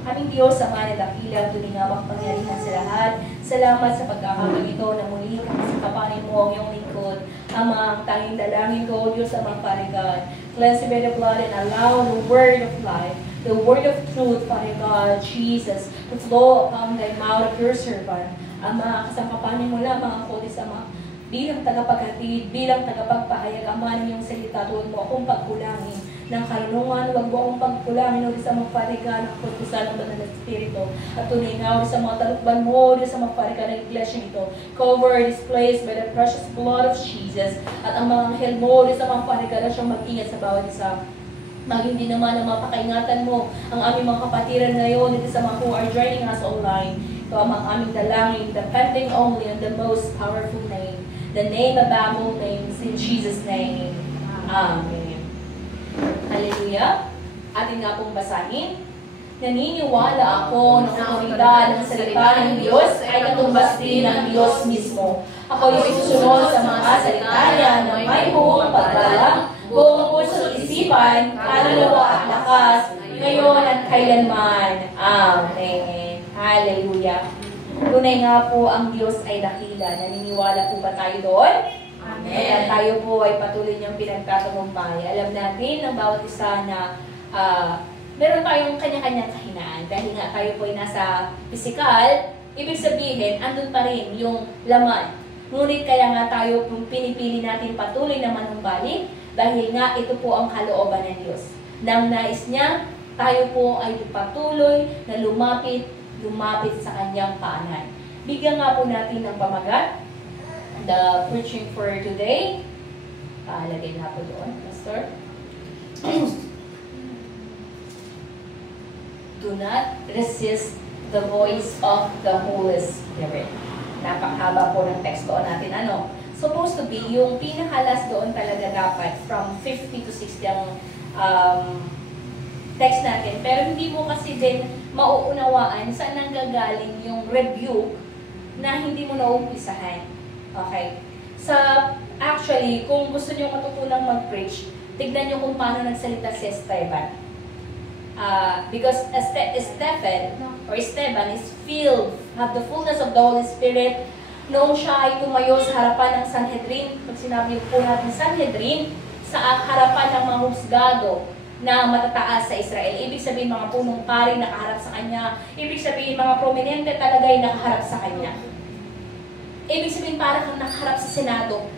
Aming Diyos, Ama na dakila, tunay nga makapangyarihan sa lahat. Salamat sa pagkakataon ito na muli kapasikapanin mo ang iyong lingkod. Ama, ang tanging dalangin ko, Diyos, Amang Father God. Cleanse by the blood and allow the word of life, the word of truth, Father God, Jesus, to flow upon thy mouth of your servant. Ama, kasangkapanin mo lamang ako, Diyos, Ama, bilang tagapaghatid, bilang tagapagpahayag, Ama, ng iyong salita, tuwag mo akong pagkulangin ng karunungan, huwag mo akong pagkulangin, o sa mga parigan, ang pagkusan ng banal na Espiritu. At tunay nga, o sa mga talukban mo, o sa mga parigan ng iglesia ito. Cover this place by the precious blood of Jesus. At ang mga anghel mo, o sa mga parigan na siyang mag-ingat sa bawat isa. Maging din naman ang mga pakaingatan mo, ang aming mga kapatiran ngayon, at sa mga who are joining us online. Ito ang mga aming dalangin, depending only on the most powerful name, the name above all names, in Jesus' name. Amen. Hallelujah. Atin nga pong basahin. Naniniwala ako na ang otoridad ng salita ng Diyos ay katumbas din ng Diyos mismo. Ako ay susunod sa mga salita niya na may buong paggalang, buong puso at isipan, kaluluwa at lakas, ngayon at kailanman. Amen. Hallelujah. Tunay nga po ang Diyos ay dakila. Naniniwala po ba tayo doon? Kaya tayo po ay patuloy niyang pinagtatagumpay. Alam natin ang bawat isa na meron tayong kanya-kanyang kahinaan. Dahil nga tayo po ay nasa physical, ibig sabihin, andun pa rin yung laman. Ngunit kaya nga tayo pinipili natin patuloy na manumbalik dahil nga ito po ang kalooban ng Diyos. Nang nais niya, tayo po ay patuloy na lumapit sa kanyang paanan. Bigyan nga po natin ng pamagat the preaching for today. Lagay na po doon, Pastor. Do not resist the voice of the Holy Spirit. Napakahaba po ng teksto natin. Supposed to be, yung pinakalas doon talaga dapat from 50 to 60 ang text natin. Pero hindi mo kasi din mauunawaan saan nanggagaling yung review na hindi mo naumpisahan. Okay. Actually, kung gusto niyo matutunang mag-preach, tignan niyo kung paano nagsalita si Esteban. Because Esteban is filled, have the fullness of the Holy Spirit. Noong siya ay tumayo sa harapan ng Sanhedrin, pag sinabi po natin Sanhedrin, sa harapan ng mga husgado na matataas sa Israel. Ibig sabihin mga punong pari nakaharap sa kanya. Ibig sabihin mga prominente talaga ay nakaharap sa kanya. Ibig sabihin, parang kang nakaharap sa Senado.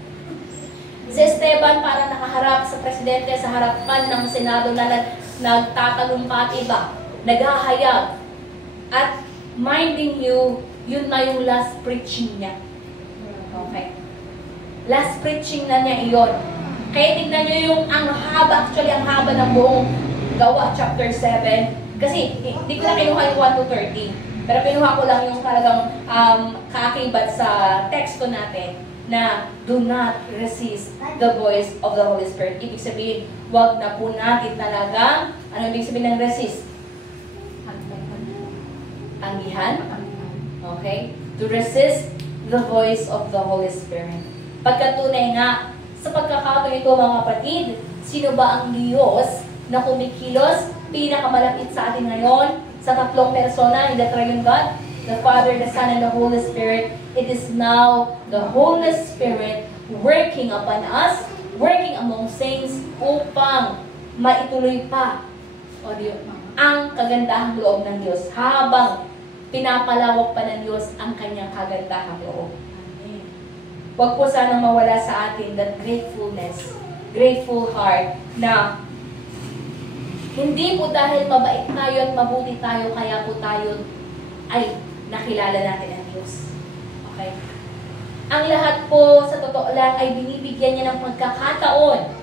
Si Esteban parang nakaharap sa presidente sa harapan ng Senado na nagtatalumpati ba, naghahayag. At minding you, yun na yung last preaching niya. Okay. Last preaching na niya iyon. Kaya tignan nyo yung ang haba ng buong Gawa chapter 7. Kasi hindi ko na kinuha yung 1 to 30. Pero pinuha ko lang yung talagang kaakibat sa teksto natin na do not resist the voice of the Holy Spirit. Ibig sabihin, wag na po natin talagang, ano ibig sabihin ng resist? Anggihan? Okay? To resist the voice of the Holy Spirit. Pagkatunay nga, sa pagkakataon ito mga kapatid, sino ba ang Diyos na kumikilos, pinakamalapit sa atin ngayon, sa tatlong persona in the Triune God, the Father, the Son, and the Holy Spirit? It is now the Holy Spirit working upon us, working among saints upang maituloy pa ang kagandahang loob ng Diyos habang pinapalawak pa ng Diyos ang kanyang kagandahang loob. Huwag po sanang mawala sa atin that gratefulness, grateful heart na hindi po dahil mabait tayo at mabuti tayo, kaya po tayo ay nakilala natin ang Diyos. Okay? Ang lahat po, sa totoo lang, ay binibigyan niya ng pagkakataon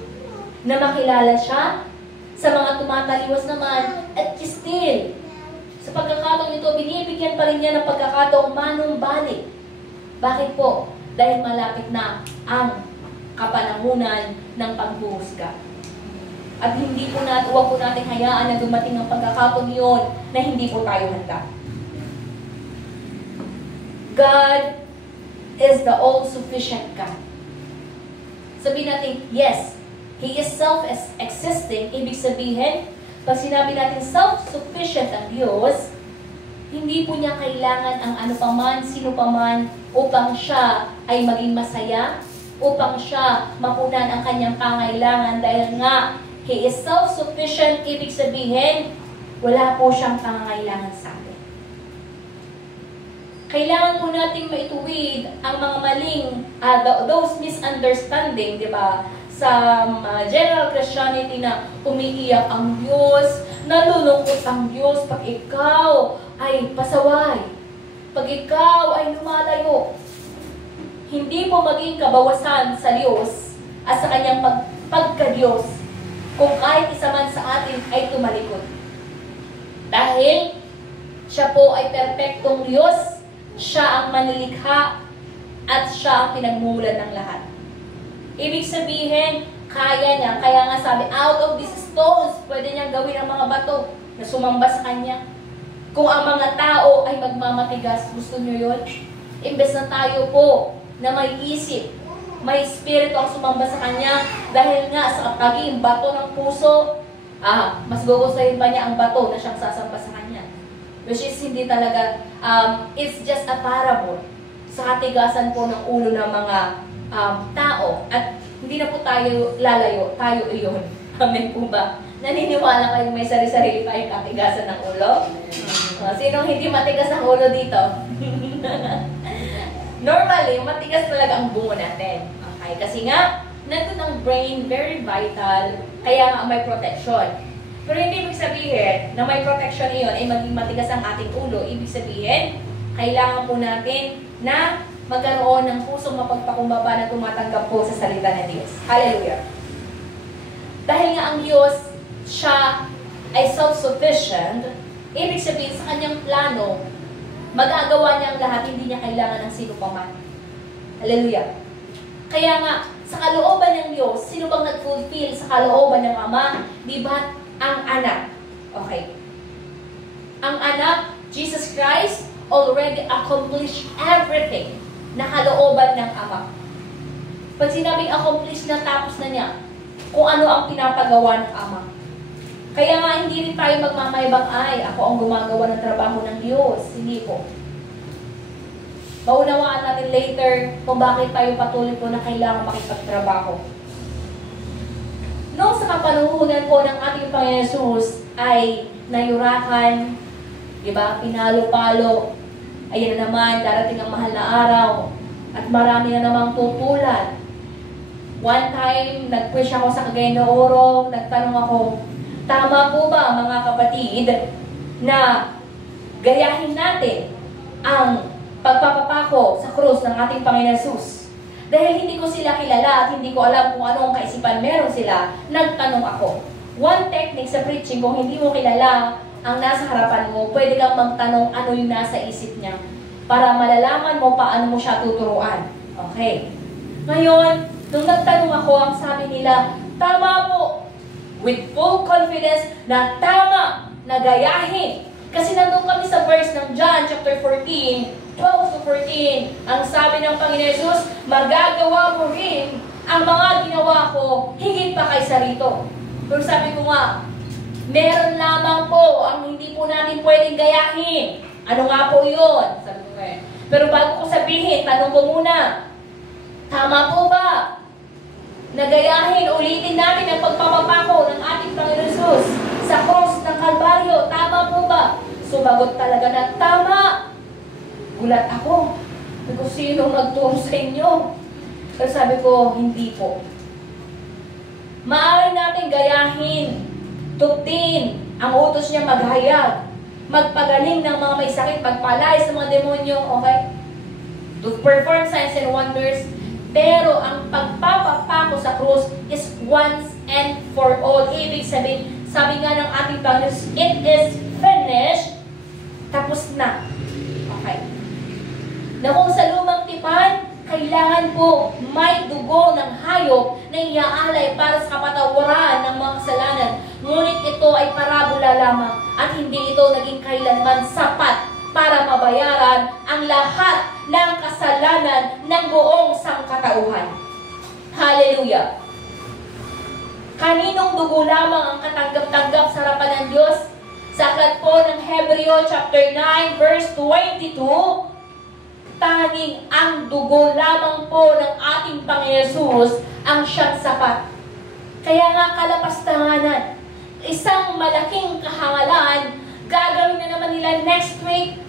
na makilala siya sa mga tumataliwas naman at still, sa pagkakataon ito, binibigyan pa rin niya ng pagkakataong manumbalik. Bakit po? Dahil malapit na ang kapanahunan ng paghuhusga. At hindi po natin, huwag po natin hayaan na dumating ang pagkakataon yun na hindi po tayo handa. God is the all-sufficient God. Sabihin natin, yes, He is self-existing. Ibig sabihin, Pag sinabi natin self-sufficient ang Diyos, hindi po niya kailangan ang ano paman, sino paman, upang siya ay maging masaya, upang siya mapunan ang kanyang pangailangan dahil nga, He is self-sufficient, ibig sabihin, wala po siyang pangangailangan sa atin. Kailangan po natin maituwid ang mga maling, those misunderstanding, di ba? Sa general Christianity na umiiyak ang Diyos, nalulungkot ang Diyos pag ikaw ay pasaway, pag ikaw ay lumalayo. Hindi po maging kabawasan sa Diyos at sa kanyang pagka-Diyos kung kahit isa man sa atin ay tumalikod. Dahil siya po ay perpektong Diyos, siya ang manilikha at siya ang pinagmumulan ng lahat. Ibig sabihin, kaya niya. Kaya nga sabi, out of these stones, pwede niyang gawin ang mga bato na sumamba sa kanya. Kung ang mga tao ay magmamatigas, gusto niyo yun? Imbes na tayo po na may isip, may espiritu ang sumamba sa kanya, dahil nga sa pagiging bato ng puso, mas gugustuhin pa niya ang bato na siyang sasamba sa kanya. Which is hindi talaga, it's just a parable sa katigasan po ng ulo ng mga tao. At hindi na po tayo lalayo, tayo iyon. Amen po ba? Naniniwala kayo may sarili-sarili pa yung katigasan ng ulo? Sinong hindi matigas ang ulo dito? Normally, matigas talaga ang bungo natin. Okay? Kasi nga, nandun ang brain, very vital, kaya nga may protection. Pero hindi ibig sabihin na may protection iyon ay maging matigas ang ating ulo. Ibig sabihin, kailangan po natin na magkaroon ng pusong mapagpakumbaba na tumatanggap po sa salita ng Diyos. Hallelujah! Dahil nga ang Diyos, siya ay self-sufficient, ibig sabihin sa kanyang plano, magagawa niya ang lahat, hindi niya kailangan ng sino pa man. Hallelujah! Kaya nga, sa kalooban ng Diyos, sino bang nag-fulfill sa kalooban ng Ama? Di ba? Ang anak. Okay. Ang anak, Jesus Christ, already accomplished everything na kalooban ng Ama. Pag sinabing accomplished na, tapos na niya kung ano ang pinapagawa ng Ama. Kaya nga hindi rin tayo magmamayabang, ay, ako ang gumagawa ng trabaho ng Diyos. Hindi po. Maunawaan natin later kung bakit tayo patuloy po na kailangan makipagtrabaho. Noong sa kapanuhunan po ng ating Panginoon Jesus ay nayurakan, di ba, pinalo-palo, ayan na naman, darating ang mahal na araw, at marami na namang tutulan. One time, nag-preach ako sa Cagayan de Oro, nagtanong ako, tama po ba mga kapatid na gayahin natin ang pagpapapako sa krus ng ating Panginoon Jesus? Dahil hindi ko sila kilala at hindi ko alam kung anong kaisipan meron sila, nagtanong ako. One technique sa preaching, kung hindi mo kilala ang nasa harapan mo, pwede kang magtanong ano yung nasa isip niya para malalaman mo paano mo siya tuturuan. Okay. Ngayon, nung nagtanong ako, ang sabi nila, tama po, with full confidence na tama na gayahin. Kasi nandun kami sa verse ng John chapter 14, 12 to 14, ang sabi ng Panginoon Jesus, magagawa mo rin ang mga ginawa ko, higit pa kaysa rito. Pero sabi ko nga, meron lamang po ang hindi po natin pwedeng gayahin. Ano nga po yun? Sabi ko eh. Pero bago ko sabihin, tanong ko muna, tama po ba? Nagayahin, ulitin namin ang pagpapapako ng ating Panginoon Jesus sa cross ng Kalbaryo. Tama po ba? Sumagot talaga na, tama! Gulat ako. Kung sino nagturo sa inyo? Pero sabi ko, hindi po. Maaari natin gayahin, tugtin, ang utos niya maghayag, magpagaling ng mga may sakit, pagpalay sa mga demonyo, okay? To perform signs and wonders. Pero ang pagpapapako sa krus is once and for all. Ibig sabihin, sabi nga ng ating Panginoon, it is finished. Tapos na. Okay. Na kung sa lumang tipan, kailangan po may dugo ng hayop na iaalay para sa kapatawaran ng mga kasalanan. Ngunit ito ay parabola lamang at hindi ito naging kailanman sapat para mabayaran ang lahat ng kasalanan ng buong sangkatauhan. Hallelujah! Kaninong dugo lamang ang katanggap-tanggap sa harapan ng Diyos? Sa aklat po ng Hebreo chapter 9 verse 22, tanging ang dugo lamang po ng ating Panginoon Yesus ang siyang sapat. Kaya nga kalapastanganan, isang malaking kahangalan, gagawin na naman nila next week,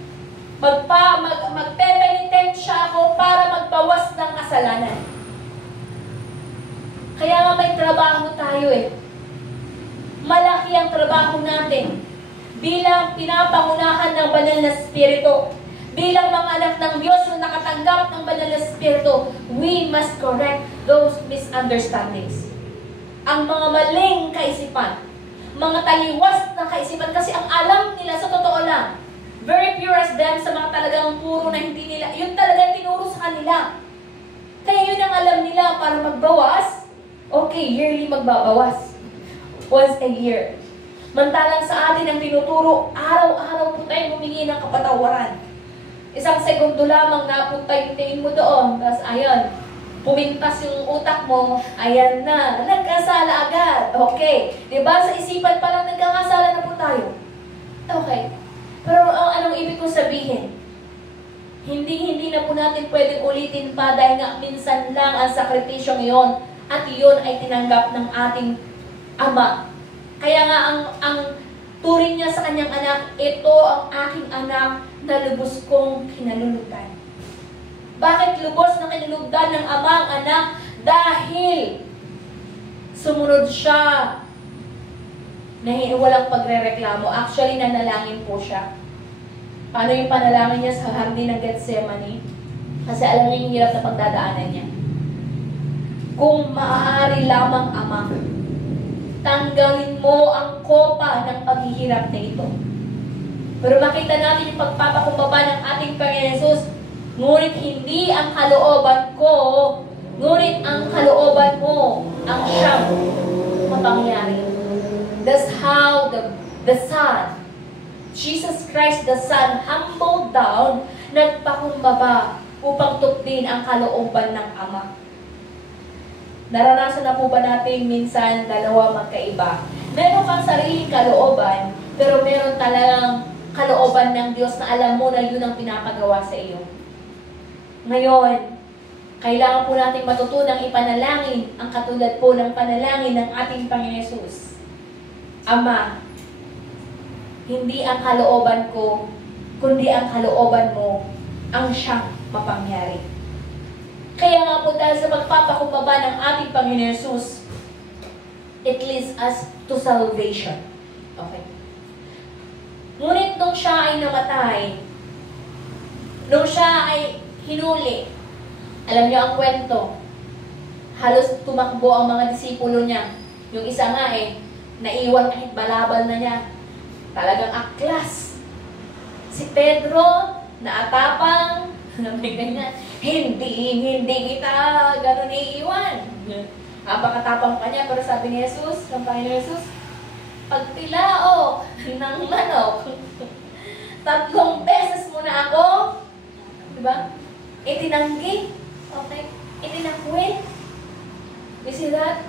magpepenitensya ako para magbawas ng kasalanan. Kaya nga may trabaho tayo eh. Malaki ang trabaho natin bilang pinapangunahan ng banal na Espiritu. Bilang mga anak ng Diyos na nakatanggap ng banal na Espiritu, we must correct those misunderstandings. Ang mga maling kaisipan, mga taliwas na kaisipan, kasi ang alam nila sa totoo lang, very pure as them sa mga talagang puro na hindi nila, yun talagang tinuro sa kanila. Kaya yun ang alam nila para magbawas, okay, yearly magbabawas. Once a year. Mantalang sa atin ang tinuturo, araw-araw po tayo humingi ng kapatawaran. Isang segundo lamang napunta yung tingin mo doon, tapos ayun, pumintas yung utak mo, ayan na, nagkasala agad. Okay. Diba? Sa isipan pa lang nagkakasala na po tayo. Okay. Pero anong ibig kong sabihin? Hindi na po natin pwedeng ulitin pa dahil nga minsan lang ang sakripisyong iyon at iyon ay tinanggap ng ating Ama. Kaya nga ang turing niya sa kanyang anak, ito ang aking anak na lubos kong kinalulutan. Bakit lubos na kinalulutan ng Ama ang anak? Dahil sumunod siya na walang pagrereklamo. Actually, nanalangin po siya. Paano yung panalangin niya sa hardin ng Gethsemane? Kasi alam niya yung hirap na pagdadaanan niya. Kung maaari lamang, Ama, tanggalin mo ang kopa ng paghihirap na ito. Pero makita natin yung pagpapakumbaba ng ating Panginoon Jesus, ngunit hindi ang kalooban ko, ngunit ang kalooban mo ang siyang mapangyari. That's how the Son, Jesus Christ the Son, humbled down, nagpakumbaba upang tukdin ang kalooban ng Ama. Naranasan na po ba natin minsan dalawa magkaiba? Meron kang sariling kalooban, pero meron talagang kalooban ng Diyos na alam mo na yun ang pinapagawa sa iyo. Ngayon, kailangan po natin matutunang ipanalangin ang katulad po ng panalangin ng ating Panginoon Jesus. Ama, hindi ang kalooban ko, kundi ang kalooban mo ang siyang mapangyari. Kaya nga po dahil sa pagpapakumbaba ng ating Panginoon Jesus, it leads us to salvation. Okay. Ngunit nung siya ay namatay, nung siya ay hinuli, alam niyo ang kwento, halos tumakbo ang mga disipulo niya. Yung isa nga naiwan kahit balabal na niya. Talagang aklas. Si Pedro, naatapang, may ganyan. Hindi kita ganun iiwan. Apakatapang pa niya, pero sabi ni Jesus, ng Panginoon Jesus, pagtilao ng manok, 3 beses mo na ako, diba? Itinanggi. Okay? Itinakwil. You see that?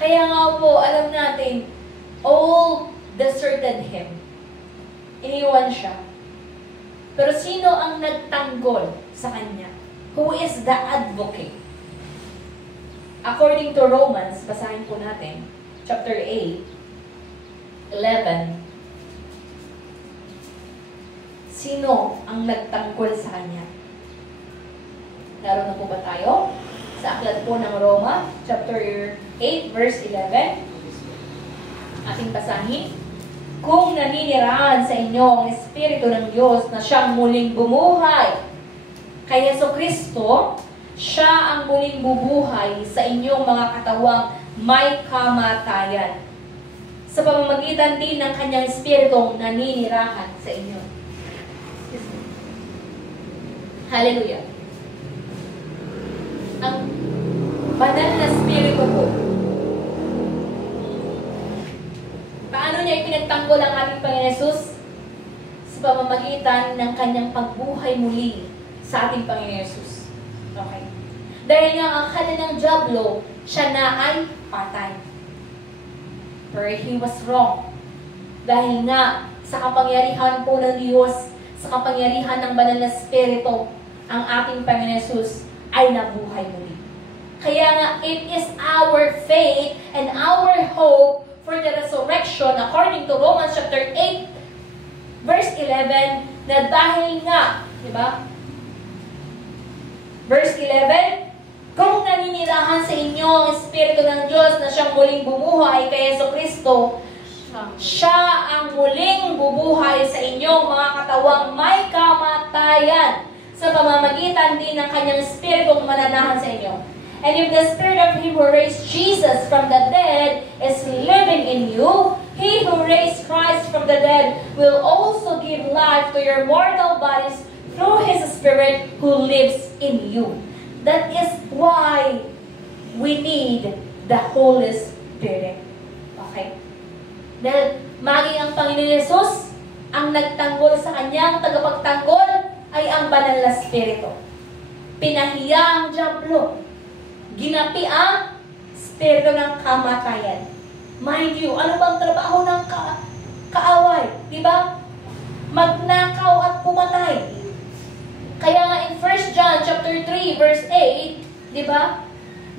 Kaya nga po, alam natin, all deserted him. Iniwan siya. Pero sino ang nagtanggol sa kanya? Who is the advocate? According to Romans, basahin po natin, chapter 8, 11. Sino ang nagtanggol sa kanya? Naroon na po ba tayo? Sa aklat po ng Roma, chapter 8, verse 11. Ating basahin. Kung naninirahan sa inyo ang Espiritu ng Diyos na siyang muling bumuhay, kay Jesucristo, siya ang muling bubuhay sa inyong mga katawang may kamatayan, sa pamamagitan din ng kanyang Espiritong naninirahan sa inyo. Hallelujah. Ang banal na Espiritu po, paano niya ipinagtanggol ang ating Panginoon Jesus? Sa pamamagitan ng kanyang pagbuhay muli sa ating Panginoon Jesus. Okay. Dahil nga ang kanilang diablo, siya na ay patay. Pero he was wrong. Dahil nga, sa kapangyarihan po ng Diyos, sa kapangyarihan ng Banal na Espiritu, ang ating Panginoon Jesus ay nabuhay muli. Kaya nga, it is our faith and our hope for the resurrection, according to Romans chapter 8, verse 11, na dahil nga, di ba? Verse 11, kung naninirahan sa inyo ang Espiritu ng Diyos na siyang muling bumuhay kay Jesucristo, siya ang muling bubuhay sa inyong mga katawang may kamatayan sa pamamagitan din ng kanyang Espiritu mananahan sa inyo. And if the Spirit of Him who raised Jesus from the dead is living in you, He who raised Christ from the dead will also give life to your mortal bodies through His Spirit who lives in you. That is why we need the Holy Spirit. Okay? Dahil maging ang Panginoon Jesus, ang nagtanggol sa kanyang tagapagtanggol ay ang Banal na Espiritu. Pinahiya ang dyablo. Ginapi ang espiritu ng kamatayan. Mind you, ano bang trabaho ng kaaway? Diba? Magnakaw at pumatay. Kaya nga in 1 John chapter 3 verse 8, diba?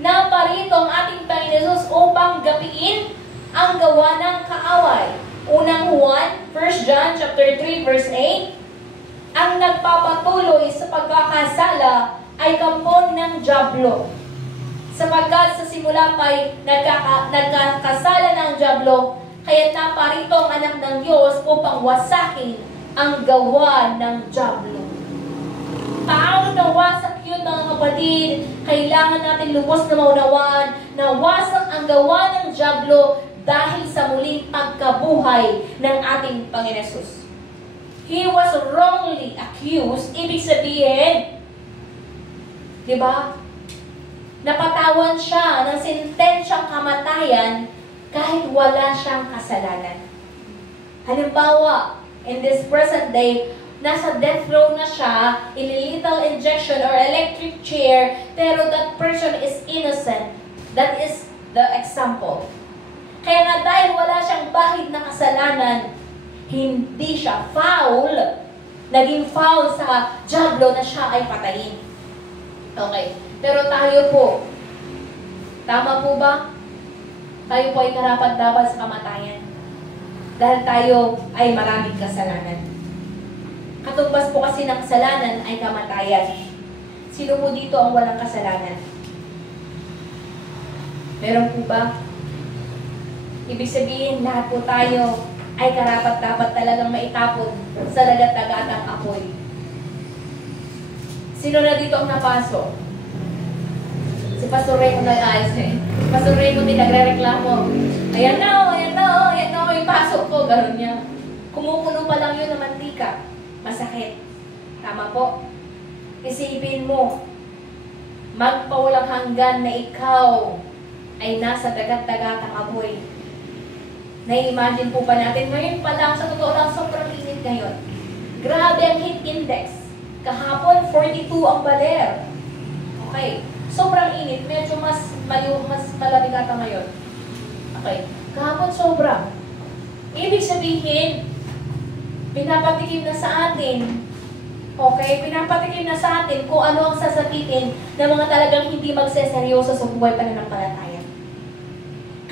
Naparito ang ating Panginoon Jesus upang gapiin ang gawa ng kaaway. Unang Juan, 1 John chapter 3 verse 8, ang nagpapatuloy sa pagkakasala ay kampon ng dyablo. Sapagkat sa simula pa'y nagkakasala ng dyablo, kaya naparito ang anak ng Diyos upang wasakin ang gawa ng dyablo. Paano nawasak yun, mga kapatid? Kailangan natin lubos na maunawaan na wasak ang gawa ng dyablo dahil sa muling pagkabuhay ng ating Panginoon Jesus. He was wrongly accused. Ibig sabihin, di ba? Napatawan siya ng sentensyang kamatayan kahit wala siyang kasalanan. Halimbawa, in this present day, nasa death row na siya, in a lethal injection or electric chair, pero that person is innocent. That is the example. Kaya nga dahil wala siyang bahid na kasalanan, hindi siya foul, naging foul sa dyablo na siya ay patayin. Okay. Pero tayo po, tama po ba? Tayo po ay karapat-dapat sa kamatayan. Dahil tayo ay maraming kasalanan. Katumbas po kasi ng kasalanan ay kamatayan. Sino po dito ang walang kasalanan? Meron po ba? Ibig sabihin, lahat po tayo ay karapat-dapat talagang maitapon sa lagat-lagatang apoy. Sino na dito ang napasok? Si Pastor Raymond nag-ayos eh. Si Pastor Raymond din nagre-reklamo. Ayan na, yung pasok ko. Gano'n niya. Kumukulo pa lang yun ng mantika. Masakit. Tama po? Isipin mo, magpawalang hanggan na ikaw ay nasa dagat-dagatang apoy. Na-imagine po ba natin, ngayon pa lang, sa totoo lang, sobrang init ngayon. Grabe ang heat index. Kahapon, 42 ang baler. Okay. Sobrang init. Medyo mas malamig ata ngayon. Okay. Kahapon sobra. Ibig sabihin, pinapatikim na sa atin. Okay? Pinapatikim na sa atin kung ano ang sasakitin ng mga talagang hindi magseseryoso sa buhay pananampalataya.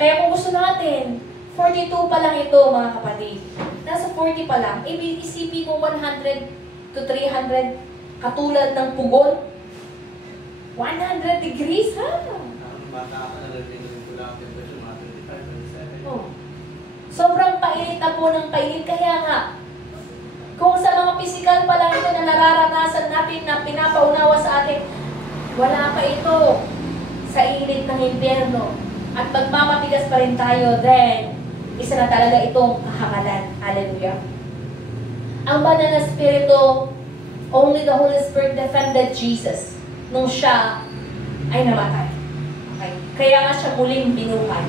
Kaya kung gusto natin, 42 pa lang ito, mga kapatid. Nasa 40 pa lang. Isipin mo 100 to 300 katulad ng pugon. 100 degrees, ha? Bata ka na rin ko lang temperature, mga 25, 27. Oh. Sobrang painit na po ng painit. Kaya nga, kung sa mga physical pa lang ito na nararanasan natin na pinapaunawa sa atin, wala pa ito sa init ng impyerno. At magmamatigas pa rin tayo, then, isa na talaga itong kahangalan. Hallelujah. Ang Banal na Espiritu, only the Holy Spirit defended Jesus nung siya ay namatay. Okay? Kaya nga siya muling binuhay.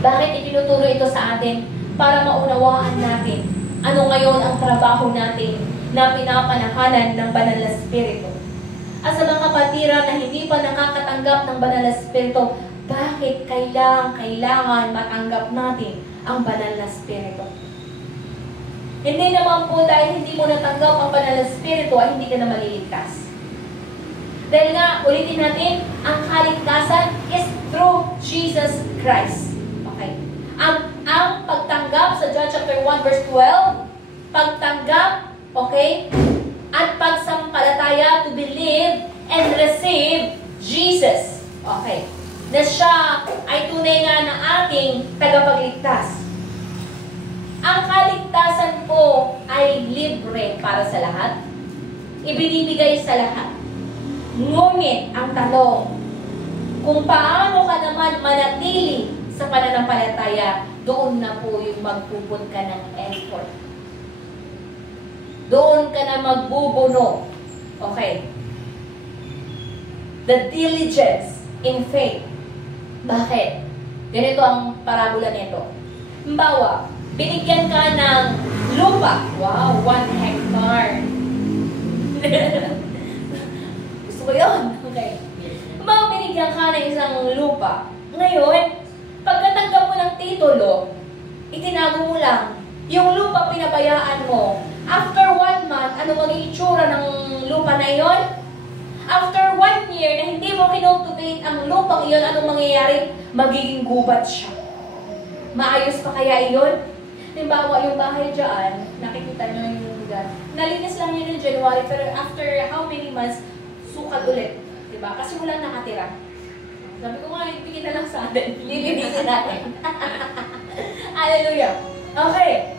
Bakit itinuturo ito sa atin? Para maunawaan natin ano ngayon ang trabaho natin na pinapanahanan ng Banal na Espiritu. At sa mga kapatiran na hindi pa nakakatanggap ng banal na Espiritu, bakit kailangan matanggap natin ang banal na Espiritu? Hindi naman po dahil hindi mo natanggap ang banal na Espiritu ay hindi ka na maliligtas. Dahil nga, ulitin natin, ang kaligtasan is through Jesus Christ. Okay. Ang pagtanggap sa John chapter 1 verse 12, pagtanggap, okay, at pagsampalataya to believe and receive Jesus. Okay. Na siya ay tunay nga na ating tagapagligtas. Ang kaligtasan po ay libre para sa lahat. Ibinibigay sa lahat. Ngunit ang tanong, kung paano ka naman manatili sa pananampalataya, doon na po yung magpupun ka ng effort. Doon ka na magbubuno. Okay. The diligence in faith. Bakit? Ganito ang parabola nito. Halimbawa, binigyan ka ng lupa. Wow, 1 hectare. Gusto ko yun. Okay. Halimbawa, binigyan ka ng isang lupa. Ngayon, pagkatanggap mo ng titulo, itinago mo lang. Yung lupa pinabayaan mo. After 1 month, ano maging itsura ng lupa na iyon? After 1 year na hindi mo kinultivate ang lupang iyon, anong mangyayari? Magiging gubat siya. Maayos pa kaya iyon? Halimbawa, yung bahay dyan, nakikita nyo yung lugar. Nalinis lang yun yung January, pero after how many months, sukal ulit. Diba? Kasi walang nakatira. Sabi ko nga, ibigay na lang sa atin. Lilinisin natin. Hallelujah. Okay.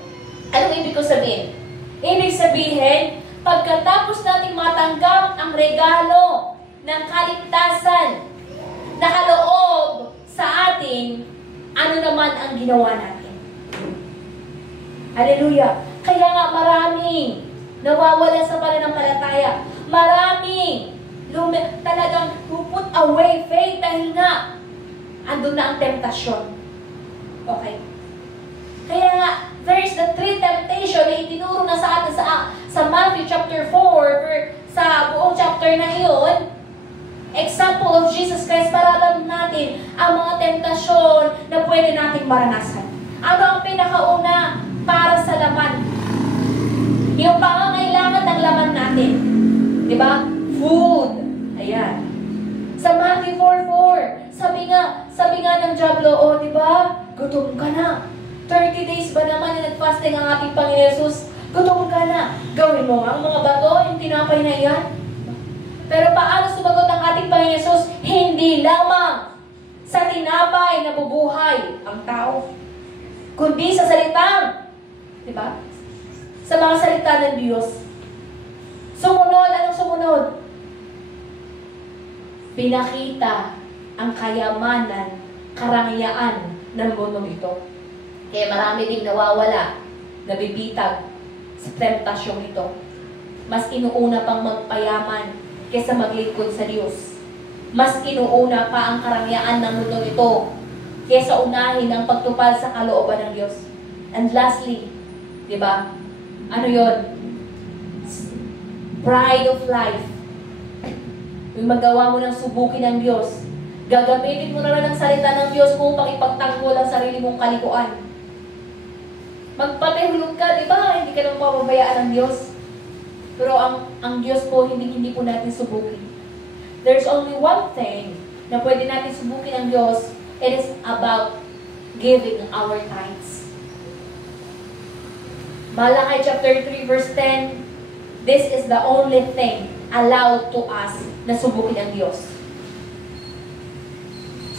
Anong ibig ko sabihin? Ibig sabihin, pagkatapos natin matanggap ang regalo ng kaligtasan na kaloob sa atin, ano naman ang ginawa natin? Hallelujah! Kaya nga maraming nawawala sa pananampalataya. Maraming talagang put away faith dahil nga andun na ang temptasyon. Okay? Kaya nga, there's the 3 temptation na itinuro na sa atin sa Matthew chapter 4, sa buong chapter na iyon, example of Jesus Christ, para alam natin ang mga temptasyon na pwede nating maranasan. Ano ang pinakauna para sa laman? Yung pangangailangan ng laman natin. Diba? Food. Ayan. Sa Matthew 4:4, sabi nga ng Diablo, oh, diba? Gutom ka na. 30 days ba naman na nag-fasting ang ating Panginoon Jesus? Gutom ka na. Gawin mo ang mga bato, yung tinapay na yan. Pero paano sumagot ang ating Panginoon Jesus? Hindi lamang sa tinapay na bubuhay ang tao, kundi sa salitang, di ba? Sa mga salita ng Diyos. Sumunod, anong sumunod? Pinakita ang kayamanan, karangyaan ng mundong ito. Kaya marami ding nawawala, nabibitag sa temptasyong ito. Mas inuuna pang magpayaman kaysa maglingkod sa Diyos. Mas inuuna pa ang karangyaan ng mundong ito kaysa unahin ang pagtupad sa kalooban ng Diyos. And lastly, di ba? Ano yon? Pride of life. Yung magawa mo ng subukin ng Diyos, gagamitin mo na lang ang salita ng Diyos upang ipagtanggol ang sarili mong kalikuan. Magpatahulog ka, di ba? Hindi ka naman pababayaan ng Diyos. Pero ang Diyos po, hindi po natin subukin. There's only one thing na pwede natin subukin ang Diyos. It is about giving our tithes. Malakay chapter 3 verse 10, this is the only thing allowed to us na subukin ang Diyos.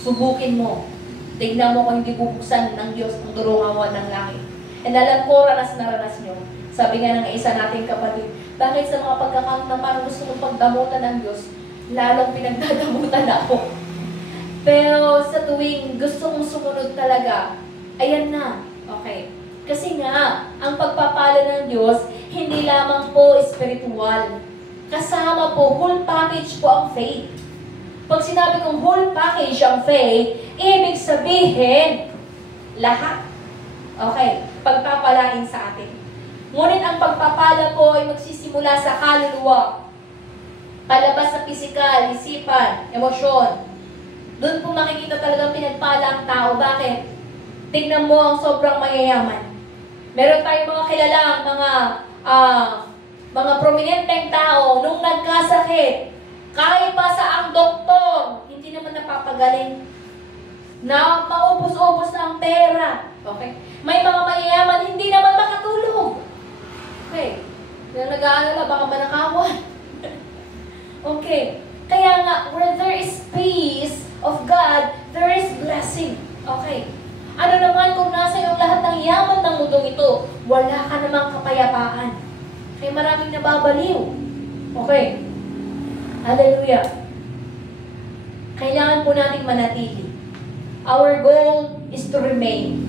Subukin mo. Tignan mo kung hindi bubuksan ng Diyos ang durungawan ng langit. And alam ko, ranas na ranas nyo. Sabi nga ng isa nating kapatid, bakit sa mga pagkakataon na parang gusto mong pagdamutan ng Diyos, lalong pinagdadamutan ako. Pero sa tuwing gusto mong sumunod talaga, ayan na. Okay. Kasi nga, ang pagpapala ng Diyos, hindi lamang po spiritual. Kasama po, whole package po ang faith. Pag sinabi kong whole package ang faith, ibig sabihin, lahat. Okay, pagpapalain sa atin. Ngunit ang pagpapala po ay magsisimula sa kaluluwa. Palabas sa pisikal, isipan, emosyon. Doon po makikita talagang pinagpala ang tao. Bakit? Tingnan mo ang sobrang mayayaman. Meron tayong mga kilalang, mga prominenteng tao, nung nagkasakit, kahit pa sa ang doktor, hindi naman napapagaling. Na maubos-ubos na ang pera. Okay? May mga mayayaman, hindi naman makatulog. Okay. Kaya nag-aalala, baka manakawan. Okay. Kaya nga, where there is peace of God, there is blessing. Okay. Ano naman kung nasa iyong lahat ng yaman ng mundong ito, wala ka namang kapayapaan. Kaya maraming nababaliw. Okay. Hallelujah. Kailangan po nating manatili. Our goal is to remain.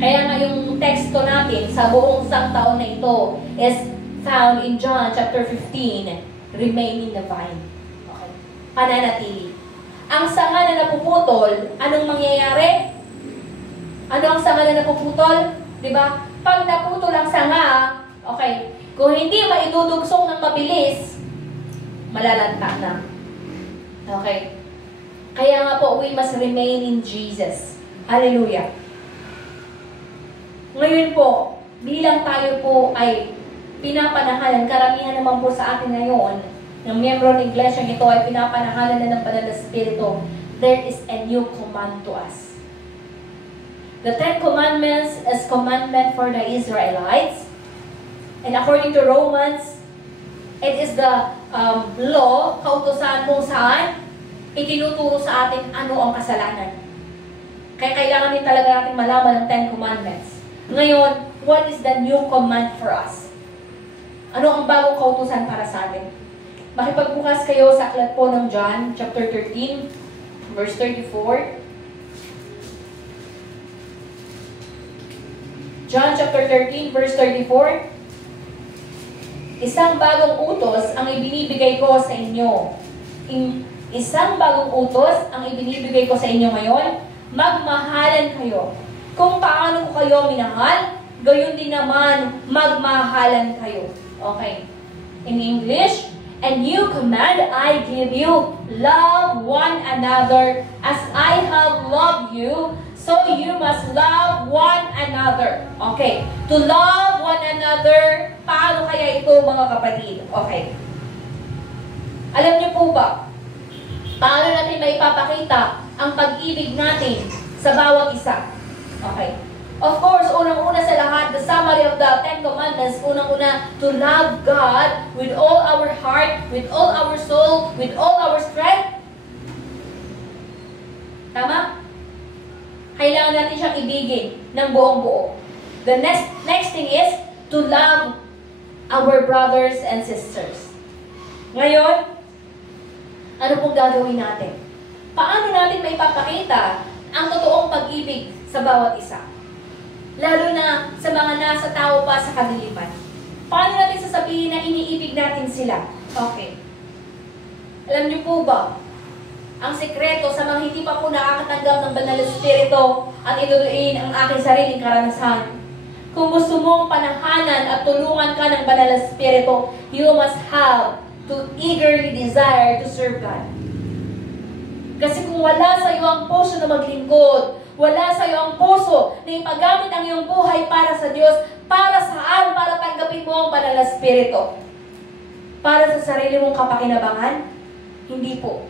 Kaya nga yung teksto natin sa buong isang taon na ito is found in John chapter 15, remain in the vine. Okay. Pananatili. Ang sanga na napuputol, anong mangyayari? Ano ang sanga na napuputol? Diba? Pag naputol ang sanga, okay, kung hindi maidudugsong ng mabilis, malalanta na. Okay. Kaya nga po, we must remain in Jesus. Hallelujah. Ngayon po, bilang tayo po ay pinapanahalan, karamihan naman po sa atin ngayon, ng miyembro ng iglesia ito ay pinapanahalan na ng Banal na Espiritu, there is a new command to us. The 10 Commandments is commandment for the Israelites. And according to Romans, it is the law, kautusan kung saan itinuturo sa atin ano ang kasalanan. Kaya kailangan din talaga natin malaman ang 10 Commandments. Ngayon, what is the new command for us? Ano ang bagong kautusan para sa atin? Makipagbukas kayo sa aklat po ng John, chapter 13, verse 34. John chapter 13, verse 34. Isang bagong utos ang ibinibigay ko sa inyo. Isang bagong utos ang ibinibigay ko sa inyo ngayon, magmahalan kayo. Kung paano ko kayo minahal, gayon din naman magmahalan kayo. Okay. In English, a new command I give you, love one another as I have loved you, so you must love one another. Okay. To love one another, paano kaya ito mga kapatid? Okay. Alam niyo po ba, paano natin maipapakita ang pag-ibig natin sa bawat isa? Okay. Of course, unang-una sa lahat, the summary of the 10 Commandments, unang-una, to love God with all our heart, with all our soul, with all our strength. Tama? Kailangan natin siyang ibigin ng buong buo. The next thing is to love our brothers and sisters. Ngayon, ano pong gagawin natin? Paano natin maipapakita ang totoong pag-ibig sa bawat isa? Lalo na sa mga nasa tao pa sa kadiliman. Paano natin sasabihin na iniibig natin sila? Okay. Alam niyo po ba, ang sekreto sa mga hindi pa po nakakatanggap ng Banal na Espiritu at inuruin ang aking sariling karanasan. Kung gusto mong panahanan at tulungan ka ng Banal na Espiritu, you must have to eagerly desire to serve God. Kasi kung wala sa iyo ang puso na maglingkod, wala sa iyo ang puso na ipagamit ang iyong buhay para sa Diyos, para saan? Para tanggapin mo ang Banal na Espiritu. Para sa sarili mong kapakinabangan? Hindi po.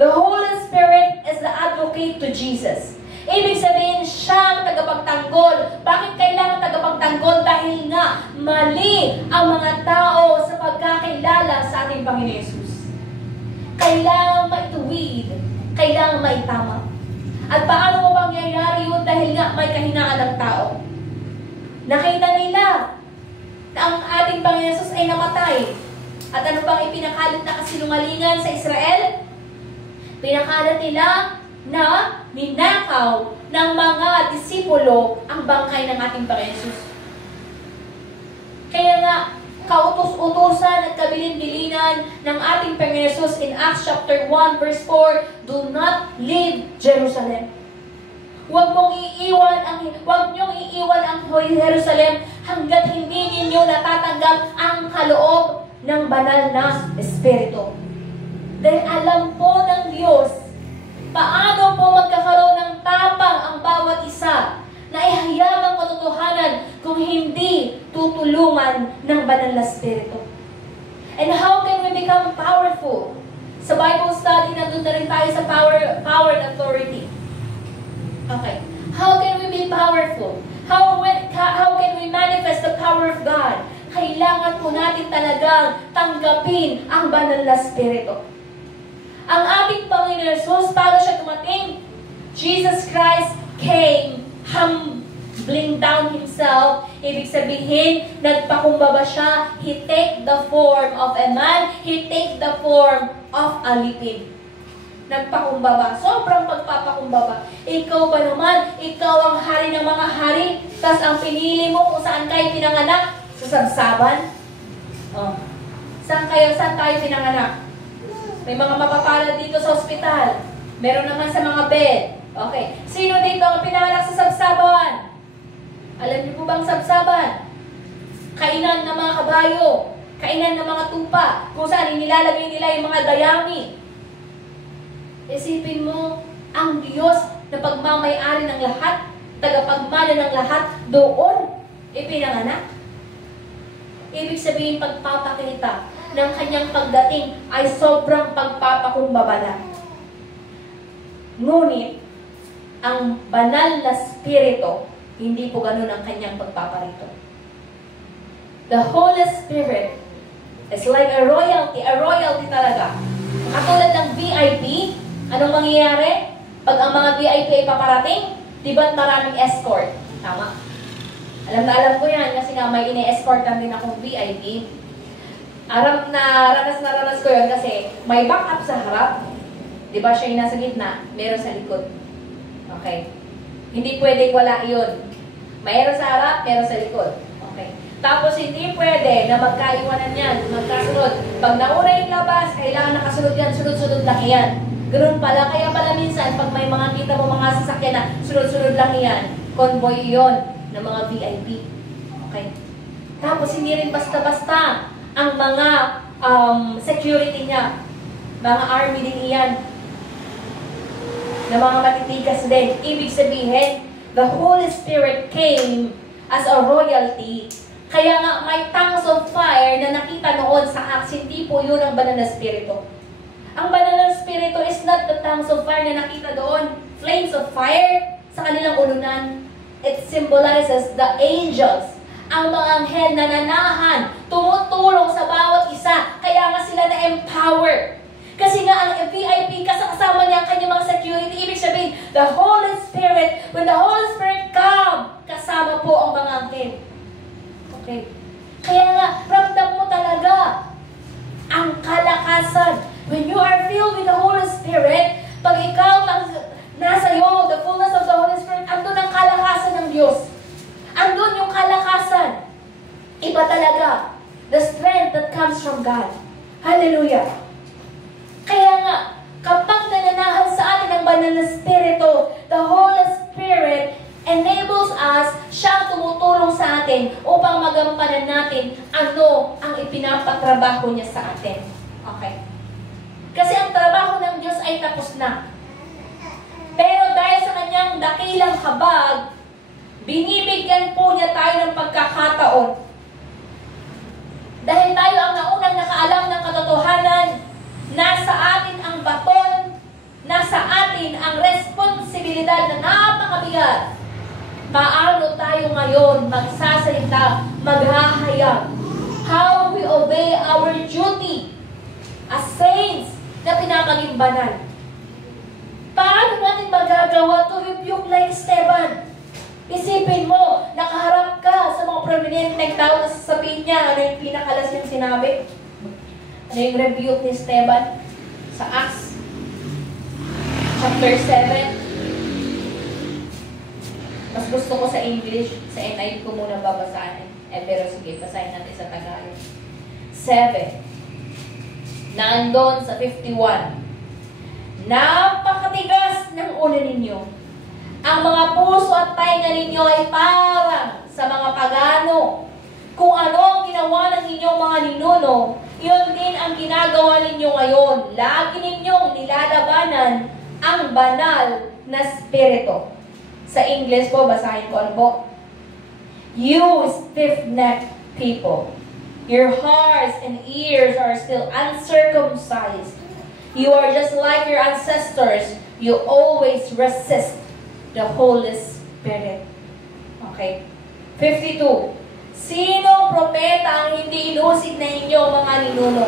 The Holy Spirit is the advocate to Jesus. Ibig sabihin, siya ang tagapagtanggol. Bakit kailangan tagapagtanggol? Dahil nga, mali ang mga tao sa pagkakilala sa ating Panginoon Yesus. Kailangan maituwid. Kailangan maitama. At paano mo mangyayari yun? Dahil nga, may kahinaan ng tao. Nakita nila na ang ating Panginoon Yesus ay namatay. At ano bang ipinakalat na kasinungalingan sa Israel? Pinakalat nila na ninakaw ng mga disipulo ang bangkay ng ating Panginoon Yesus. Kaya nga, kautos-utosan at kabilin-bilinan ng ating Panginoon Yesus in Acts chapter 1 verse 4, do not leave Jerusalem. Huwag niyong iiwan ang Jerusalem hanggat hindi ninyo natatanggap ang kaloob ng banal na Espiritu. Dahil alam po ng Diyos paano po magkakaroon ng tapang ang bawat isa na ihayag ang katotohanan kung hindi tutulungan ng banal na Espiritu. And how can we become powerful? Sa Bible study, nandun na rin tayo sa power and authority. Okay. How can we be powerful? How can we manifest the power of God? Kailangan po natin talagang tanggapin ang banal na Espiritu. Ang ating Panginoon Jesus, para siya dumating, Jesus Christ came humbling down Himself. Ibig sabihin, nagpakumbaba siya. He take the form of a man. He take the form of a lipid. Nagpakumbaba. Sobrang pagpapakumbaba. Ikaw ba naman? Ikaw ang hari ng mga hari. Tas ang pinili mo kung saan kayo pinanganak? Sa sabsaban? Oh. Saan tayo pinanganak? May mga mapapalad dito sa ospital. Meron naman sa mga bed. Okay. Sino dito ang pinanganak sa sabsaban? Alam niyo po bang sabsaban? Kainan ng mga kabayo. Kainan ng mga tupa. Kung saan inilalagay nila yung mga dayami. Isipin mo, ang Diyos na pagmamay-ari ng lahat, tagapagmana ng lahat, doon ipinanganak. Ibig sabihin, pagpapakita ng kanyang pagdating ay sobrang pagpapakumbaba na. Ngunit, ang banal na Espiritu, hindi po ganun ang kanyang pagpaparito. The Holy Spirit is like a royalty talaga. Katulad ng VIP, anong mangyayari? Pag ang mga VIP ay paparating, di ba't maraming escort? Tama. Alam ko yan kasi nga may ine-escortan din akong VIP. Ranas ko yun kasi may backup sa harap. Di ba siya yung nasa gitna? Meron sa likod. Okay. Hindi pwedeng wala yun. Mayroon sa harap, meron sa likod. Okay. Tapos hindi pwede na magkaiwanan yan, magkasunod. Pag nauna yung labas, kailangan nakasunod yan, sunod-sunod lang yan. Ganun pala, kaya pala minsan, pag may mga kita mo mga sasakyan na sunod-sunod lang yan, convoy yon ng mga VIP. Okay? Tapos hindi rin basta-basta ang mga security niya. Mga army din iyan. Na mga matitigas din. Ibig sabihin, the Holy Spirit came as a royalty. Kaya nga may tongues of fire na nakita noon sa Acts, hindi po yun ang banal na Espiritu. Ang banal na Espiritu is not the tongues of fire na nakita doon, flames of fire sa kanilang ulunan. It symbolizes the angels, ang mga anghel na nanahan, tumutulong sa bawat isa, kaya nga sila na-empower. Kasi nga ang VIP, kasama niya ang kanyang mga security, ibig sabihin, the Holy Spirit, when the Holy Spirit come, kasama po ang mga anghel. Okay. Kaya nga, ramdam mo talaga ang kalakasan. When you are filled with the Holy Spirit, pag ikaw nasa iyo, the fullness of the Holy Spirit, andun ang kalakasan ng Diyos. Andun yung kalakasan. Iba talaga. The strength that comes from God. Hallelujah. Kaya nga, kapag nananahan sa atin ang banal na Espiritu, the Holy Spirit enables us, siyang tumutulong sa atin upang magampanan natin ano ang ipinapatrabaho niya sa atin. Okay. Kasi ang trabaho ng Diyos ay tapos na. Pero dahil sa kanyang dakilang habag, binibigyan po niya tayo ng pagkakataon. Dahil tayo ang naunang nakaalam ng katotohanan, nasa atin ang baton, nasa atin ang responsibilidad na napakabigat. Paano tayo ngayon magsasalita, maghahayag? How we obey our duty as saints na pinapaging banal. Paano natin magagawa to rebuke like Esteban? Isipin mo, nakaharap ka sa mga prominenteng tao na sasabihin niya, ano yung pinakalas niyang sinabi? Ano yung rebuke ni Esteban? Sa Acts chapter 7. Mas gusto ko sa English, sa NIV ko muna babasahin. Pero sige, basahin natin sa Tagalog. 7. Nandun sa 51. Napakatigas ng ulo ninyo. Ang mga puso at tainga ninyo ay parang sa mga pagano. Kung ano ang ginawa ng inyong mga ninuno, ginagawa ninyo ngayon. Lagi ninyong nilalabanan ang banal na spirito. Sa English po, basahin ko ano po. You stiff-necked people, your hearts and ears are still uncircumcised. You are just like your ancestors. You always resist the Holy Spirit. Okay. 52. Sinong propeta ang hindi inusit na inyo, mga ninuno?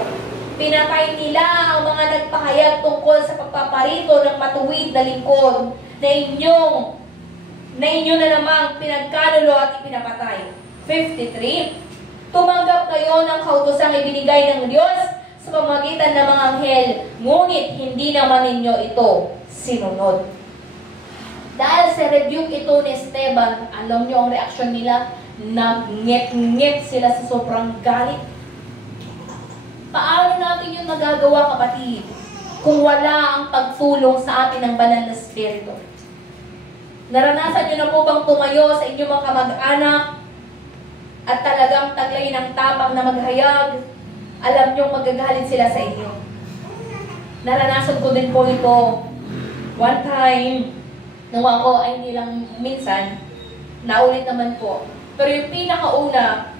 Pinatay nila ang mga nagpahayag tungkol sa pagpaparito ng matuwid na lingkod na inyo na namang pinagkanulo at ipinapatay. 53. Tumanggap kayo ng kautosang ibinigay ng Diyos sa pamamagitan ng mga anghel, ngunit hindi naman ninyo ito sinunod. Dahil sa rebuke ito ni Esteban, alam niyo ang reaksyon nila? Nag-ngit-ngit sila sa sobrang galit. Paano natin yun magagawa, kapatid, kung wala ang pagtulong sa atin ng banal na spirito? Naranasan nyo na po bang tumayo sa inyong mga kamag-anak at talagang taglay ng tapang na maghayag? Alam nyo magagalit sila sa inyo. Naranasan ko din po ito. One time, nung ako ay hindi lang minsan, naulit naman po. Pero yung pinakauna,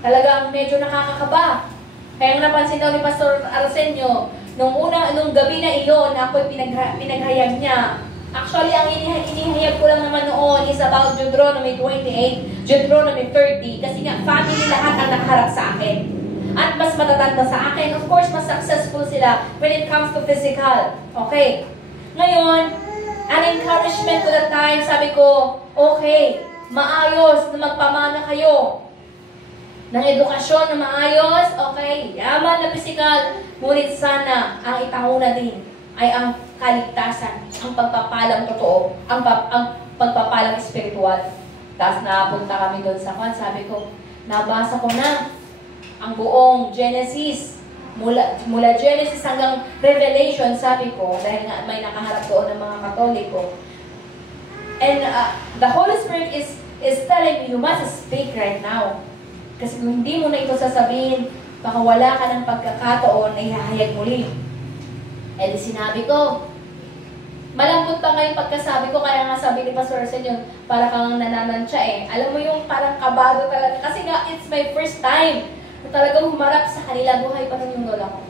talagang medyo nakakakaba. Kaya napansin daw ni Pastor Arsenio, nung gabi na iyon, ako'y pinaghayag niya. Actually, ang inihayag ko lang naman noon is about Deuteronomy 28, Deuteronomy 30, kasi nga, family lahat ang nakaharap sa akin. At mas matatanda sa akin. Of course, mas successful sila when it comes to physical. Okay. Ngayon, an encouragement to the time, sabi ko, okay, maayos na magpamana kayo ng edukasyon na maayos, okay, yaman na physical, ngunit sana ang itanguna din ay ang kaligtasan, ang pagpapalang totoo, ang pagpapalang spiritual. Tapos napunta kami doon sa kwan, sabi ko, nabasa ko na ang buong Genesis, mula Genesis hanggang Revelation, sabi ko, dahil nga may nakaharap doon ng mga Katoliko. And the Holy Spirit is telling you, you must speak right now. Kasi kung hindi mo na ito sasabihin, baka wala ka ng pagkakataon na ihahayag muli. Eh di sinabi ko, malambot pa ngayon pagkasabi ko, kaya nga sabi ni Pastor Arsenio, para kang nananansya eh. Alam mo yung parang kabado talaga. Kasi nga, it's my first time na talagang humarap sa kanila, buhay pa rin yung lola ko.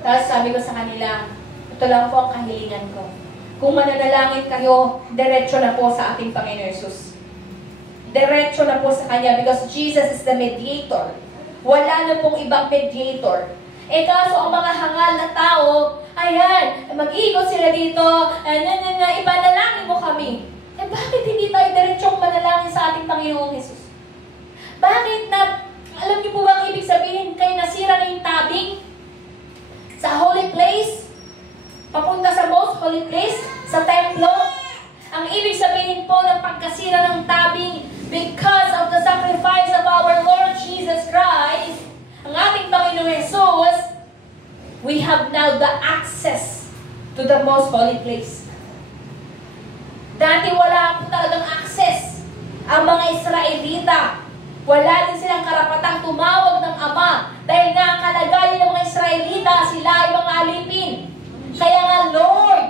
Tapos sabi ko sa kanila, ito lang po ang kahilingan ko. Kung mananalangin kayo, diretso na po sa ating Panginoon Jesus. Diretso na po sa Kanya because Jesus is the mediator. Wala na pong ibang mediator. Eh kaso ang mga hangal na tao, ayan, mag-iikot sila dito, ipanalangin mo kami. Eh bakit hindi tayo diretsong manalangin sa ating Panginoong Jesus? Bakit na, alam niyo po ba ang ibig sabihin, kayo nasira na yung tabing sa holy place? Papunta sa most holy place, sa templo. Ang ibig sabihin po ng pagkasira ng tabing, because of the sacrifice of our Lord Jesus Christ, ang ating Panginoong Jesus, we have now the access to the most holy place. Dati wala po talagang access ang mga Israelita. Wala din silang karapatang tumawag ng Ama dahil nga ang kalagayan ng mga Israelita, sila ay mga alipin. Kaya nga, Lord,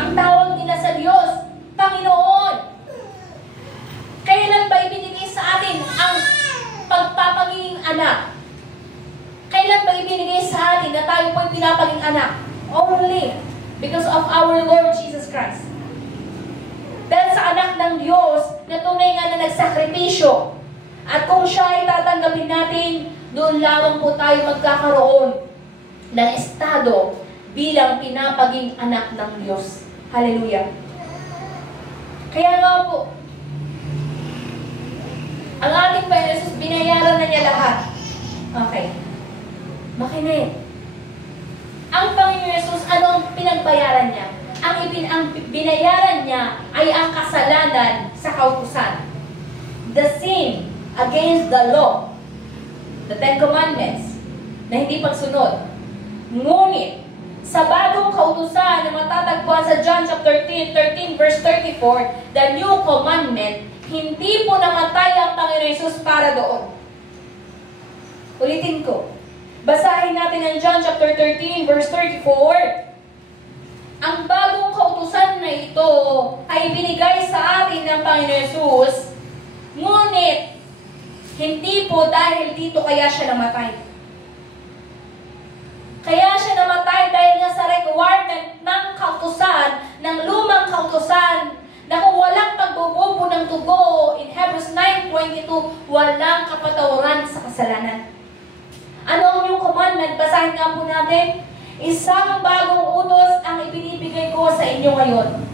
ang tawag nila sa Diyos, Panginoon. Kailan ba ibinigay sa atin ang pagpapaging anak? Kailan ba ibinigay sa atin na tayo po'y pinapaging anak? Only because of our Lord Jesus Christ. Dahil sa anak ng Diyos na tunay nga na nagsakripisyo. At kung siya ay tatanggapin natin, doon lamang po tayo magkakaroon ng estado bilang pinapaging anak ng Diyos. Hallelujah. Kaya nga po, ang ating Panginoon Jesus, binayaran na niya lahat. Okay. Makinig. Ang Panginoon Jesus, anong pinagbayaran niya? Ang binayaran niya ay ang kasalanan sa kautusan. The sin against the law. The Ten Commandments. Na hindi pagsunod. Ngunit, sa bagong kautusan na matatagpuan sa John chapter 13 verse 34, the new commandment, hindi po namatay ang Panginoon Jesus para doon. Ulitin ko. Basahin natin ang John chapter 13, verse 34. Ang bagong kautusan na ito ay binigay sa atin ng Panginoon Jesus, ngunit hindi po dahil dito kaya siya namatay. Kaya siya namatay dahil nga sa requirement ng kautusan, ng lumang kautusan, na kung walang pagbububo ng tugo, in Hebrews 9:22, walang kapatawaran sa kasalanan. Ano ang new commandment? Basahin nga po natin. Isang bagong utos ang ibinibigay ko sa inyo ngayon.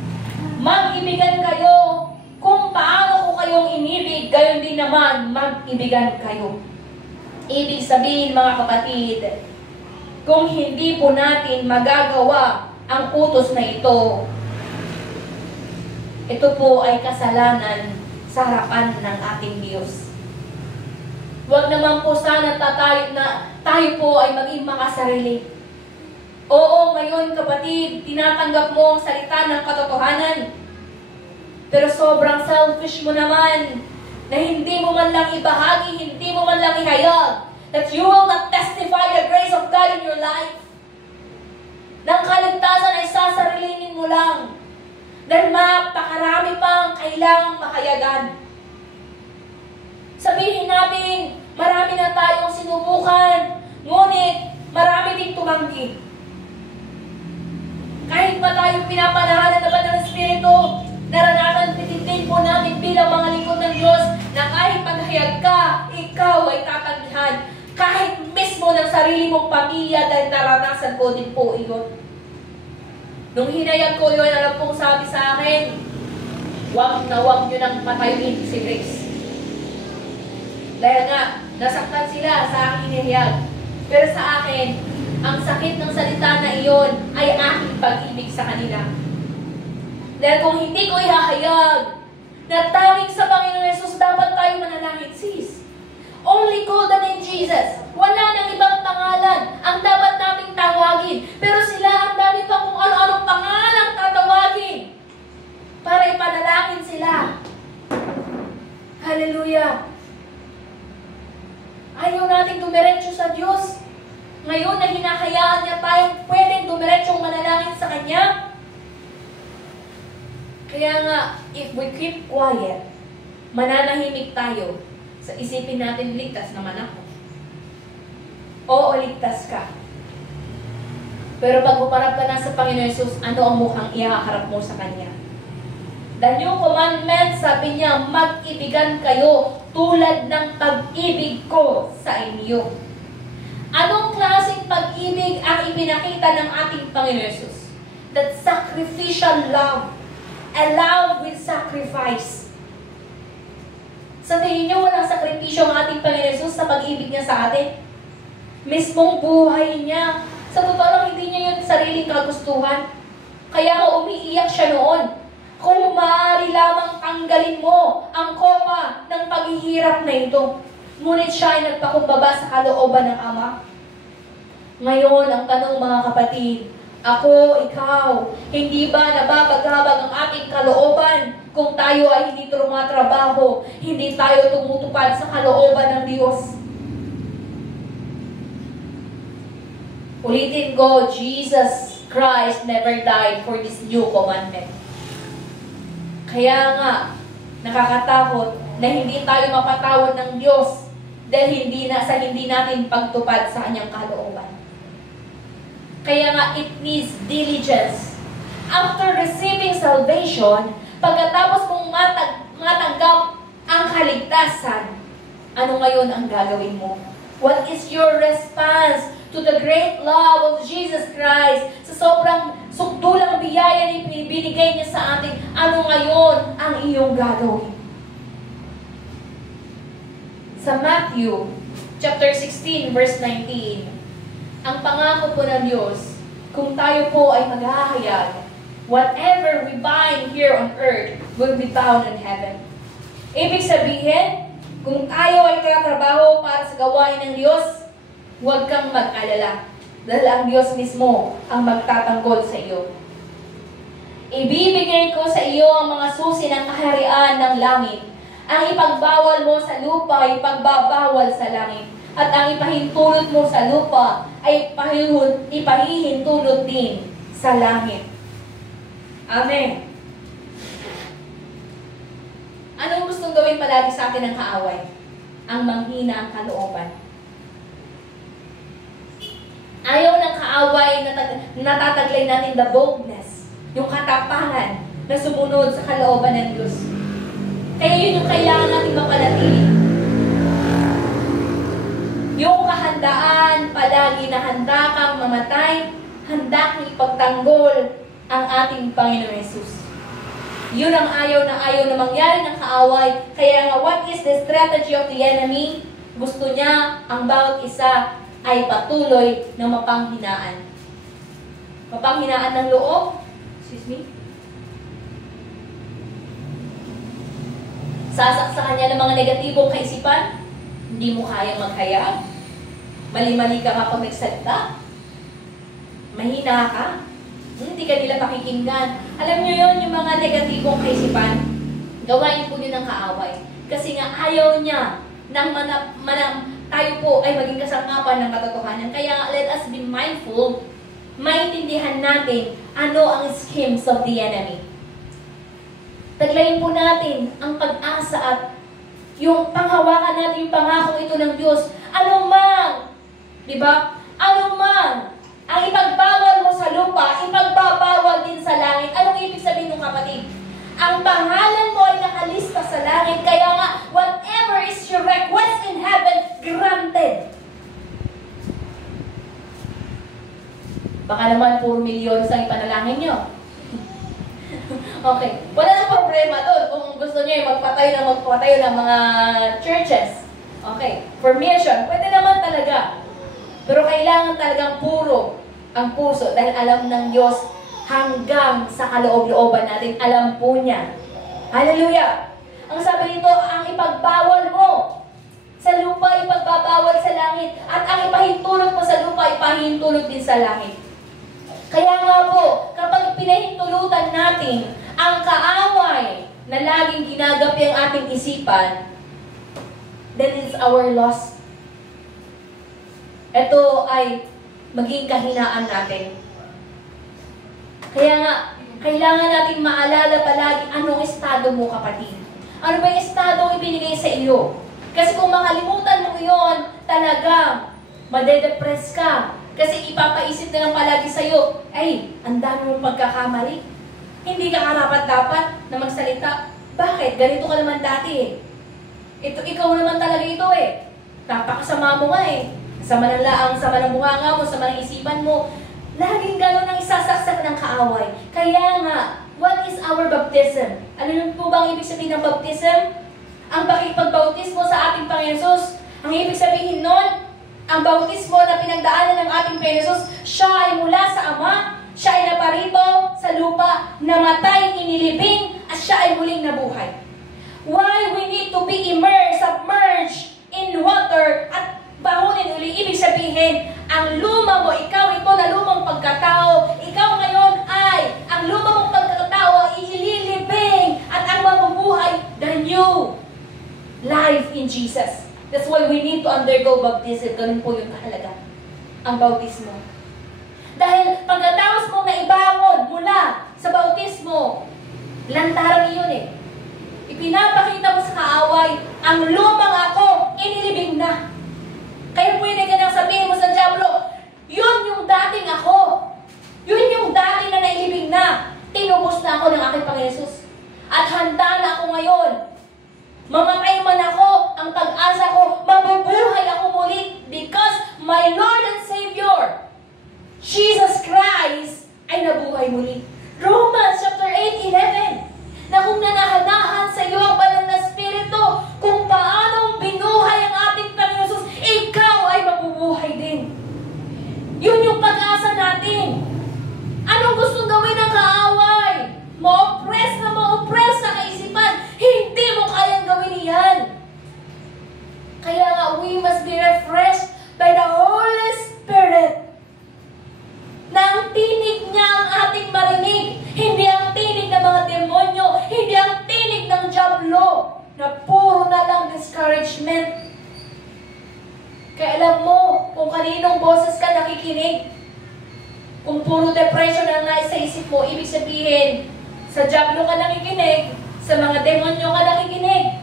Mag-ibigan kayo kung paano ko kayong inibig, gayon din naman mag-ibigan kayo. Ibig sabihin mga kapatid, kung hindi po natin magagawa ang utos na ito po ay kasalanan sa harapan ng ating Diyos. Huwag naman po sana tayo po ay maging makasarili. Oo, ngayon kapatid, tinatanggap mo ang salita ng katotohanan. Pero sobrang selfish mo naman na hindi mo man lang ibahagi, hindi mo man lang ihayag that you will not testify the grace of God in your life. Nang kaligtasan ay sasarilinin mo lang. Dahil mapakarami pang kailangang makayagan. Sabihin natin, marami na tayong sinubukan, ngunit marami ding tumanggi. Kahit pa tayong pinapanahalan naman ng Espiritu, naranasan din po namin bilang mga lingkod ng Diyos na kahit paghayag ka, ikaw ay tatanggihan. Kahit mismo ng sarili mong pamilya dahil naranasan ko din po iyon. Nung hinayag ko yun, alam pong sabi sa akin, wag nyo nang patayuin si Grace. Dahil nga, nasaktan sila sa aking hinayag. Pero sa akin, ang sakit ng salita na iyon ay aking pag-ibig sa kanila. Dahil kung hindi ko ihahayag na tanging sa Panginoon Jesus dapat tayo manalangin, sis. Only call the name Jesus. Wala nang ibang pangalan ang dapat nating tawagin. Pero sila ang dami pa kung ano-anong pangalan tatawagin para ipanalangin sila. Hallelujah. Ayaw nating dumiretso sa Diyos. Ngayon na hinahayaan niya tayong pwedeng dumiretsong manalangin sa Kanya. Kaya nga, if we keep quiet, mananahimik tayo. Sa isipin natin, ligtas naman ako. Oo, ligtas ka. Pero pag uparap ka na sa Panginoon Jesus, ano ang mukhang ihaharap mo sa Kanya? The new commandment, sabi niya, mag-ibigan kayo tulad ng pag-ibig ko sa inyo. Anong klaseng pag-ibig ang ipinakita ng ating Panginoon Jesus? That sacrificial love. A love with sacrifice. Sa tingin niyo, walang sakripisyo ang ating Panginoon Jesus sa pag-ibig niya sa atin? Mismong buhay niya. Sa totoo lang, hindi niya yung sariling kagustuhan. Kaya nga umiiyak siya noon. Kung maaari lamang tanggalin mo ang kopa ng paghihirap na ito. Ngunit siya ay nagpakumbaba sa kalooban ng Ama. Ngayon, ang tanong mga kapatid, ako, ikaw, hindi ba nababagabag ang ating kalooban kung tayo ay hindi tumatrabaho, hindi tayo tumutupad sa kalooban ng Diyos? Ulitin ko, Jesus Christ never died for this new commandment. Kaya nga, nakakatakot na hindi tayo mapatawad ng Diyos dahil hindi natin pagtupad sa Kanyang kalooban. Kaya nga, it needs diligence. After receiving salvation, pagkatapos mong matanggap ang kaligtasan, ano ngayon ang gagawin mo? What is your response to the great love of Jesus Christ? Sa sobrang sukdulang biyaya na binigay niya sa atin, ano ngayon ang iyong gagawin? Sa Matthew chapter 16, verse 19, ang pangako po ng Diyos, kung tayo po ay maghahayag, whatever we bind here on earth will be bound in heaven. Ibig sabihin, kung tayo ay katrabaho para sa gawain ng Diyos, huwag kang mag-alala. Dahil ang Diyos mismo ang magtatanggol sa iyo. Ibibigay ko sa iyo ang mga susi ng kaharian ng langit. Ang ipagbawal mo sa lupa, ipagbabawal sa langit. at ang ipahintulot mo sa lupa ay ipahihintulot din sa langit. Amen. Anong gustong gawin palagi sa atin ng kaaway? Ang manghina ang kalooban. Ayaw ng kaaway na natataglay natin the boldness, yung katapangan na sumunod sa kalooban ng Diyos. Kaya yun yung kailangan natin mapanatili. Yung kahandaan, palagi na handa kang mamatay, handa kang ipagtanggol ang ating Panginoon Yesus. Yun ang ayaw na mangyari ng kaaway. Kaya nga, what is the strategy of the enemy? Gusto niya ang bawat isa ay patuloy na mapanghinaan. Mapanghinaan ng loob. Excuse me. Sasaksakan niya ng mga negatibong kaisipan. Hindi mo kayang maghayag. Mali-mali ka kapag nagsalita. Mahina ka. Hindi ka nila pakikinggan. Alam niyo yon, yung mga negatibong kaisipan, gawain po din ng kaaway. Kasi nga ayaw niya nang tayo po ay maging kasangkapan ng katotohanan. Kaya let us be mindful, maintindihan natin ano ang schemes of the enemy. Taglayin po natin ang pag-asa at yung panghawakan natin yung pangako ito ng Diyos. Ano man, di ba? Ano man ang ipagbawal mo sa lupa, ipagbabawal din sa langit. Anong ibig sabihin ng kapatid? Ang pangalan mo ay nakalista sa langit. Kaya nga, whatever is your request in heaven, granted. Baka naman puro milyon sa ipanalangin nyo. Okay. Wala nang problema doon. Kung gusto nyo magpatayo ng mga churches. Okay. For mission, pwede naman talaga. Pero kailangan talagang puro ang puso dahil alam ng Diyos hanggang sa kaloob-looban natin. Alam po niya. Hallelujah! Ang sabi nito, ang ipagbawal mo sa lupa, ipagbabawal sa langit. At ang ipahintulot mo sa lupa, ipahintulot din sa langit. Kaya nga po, kapag pinahintulutan natin ang kaaway na laging ginagapi ang ating isipan, then it's our loss. Ito ay maging kahinaan natin. Kaya nga, kailangan natin maalala palagi anong estado mo, kapatid. Ano ba yung estado ibinigay sa iyo? Kasi kung makalimutan mo yon, talagang madedepress ka. Kasi ipapaisip na lang palagi sa iyo, ay, ang dami mong pagkakamali. Hindi ka karapat-dapat na magsalita. Bakit? Ganito ka naman dati eh. Ikaw naman talaga ito eh. Napakasama mo nga eh. Sama ng laang, sama ng bunganga mo, sama ng isipan mo. Laging gano'n ang isasaksak ng kaaway. Kaya nga, what is our baptism? Ano po bang ibig sabihin ng baptism? Ang pakipagbautismo sa ating Panginoon Yesus. Ang ibig sabihin nun, ang bautismo na pinagdaanan ng ating Panginoon Yesus, siya ay mula sa Ama, siya ay naparito sa lupa, namatay, inilibing, at siya ay muling nabuhay. Why we need to be immersed, submerged in water, at bahunin uli, ibig sabihin, ang luma mo, ikaw ito na lumang pagkatao, ikaw ngayon ay, ang luma mong pagkatao ay ililibing at ang mabubuhay, the new life in Jesus. That's why we need to undergo baptism. Ganun po yung kahalaga, ang bautismo. Dahil pagkatapos mong naibangon mula sa bautismo, lantaran iyon eh. Ipinapakita mo sa kaaway, ang lumang ako, inilibing na. Kaya pwede ka nang sabihin mo sa Diablo, yun yung dating ako. Yun yung dating na nailibing na. Tinubos na ako ng aking Panginoon Yesus. At handa na ako ngayon. Mamatay man ako, ang pag-asa ko, mabubuhay ako muli because my Lord and Savior, Jesus Christ, ay nabuhay muli. Romans chapter 8:11, na kung nanahanahan sa iyo ang banal na Espiritu, kung paanong binuhay ang ating Panginoon Yesus, ikaw ay mabubuhay din. Yun yung pag-asa natin. Anong gustong gawin ng kaaway? Ma-oppress na ma-oppress sa kaisipan. Hindi mo kayang gawin iyan. Kaya nga, we must be refreshed by the Holy Spirit. Na ang tinig niya ang ating marinig. Hindi ang tinig ng mga demonyo. Hindi ang tinig ng Diablo. Na puro na lang discouragement. Kaya kaninong boses ka nakikinig. Kung puro depression ang nasa isip mo, ibig sabihin, sa diablo ka nakikinig, sa mga demonyo ka nakikinig.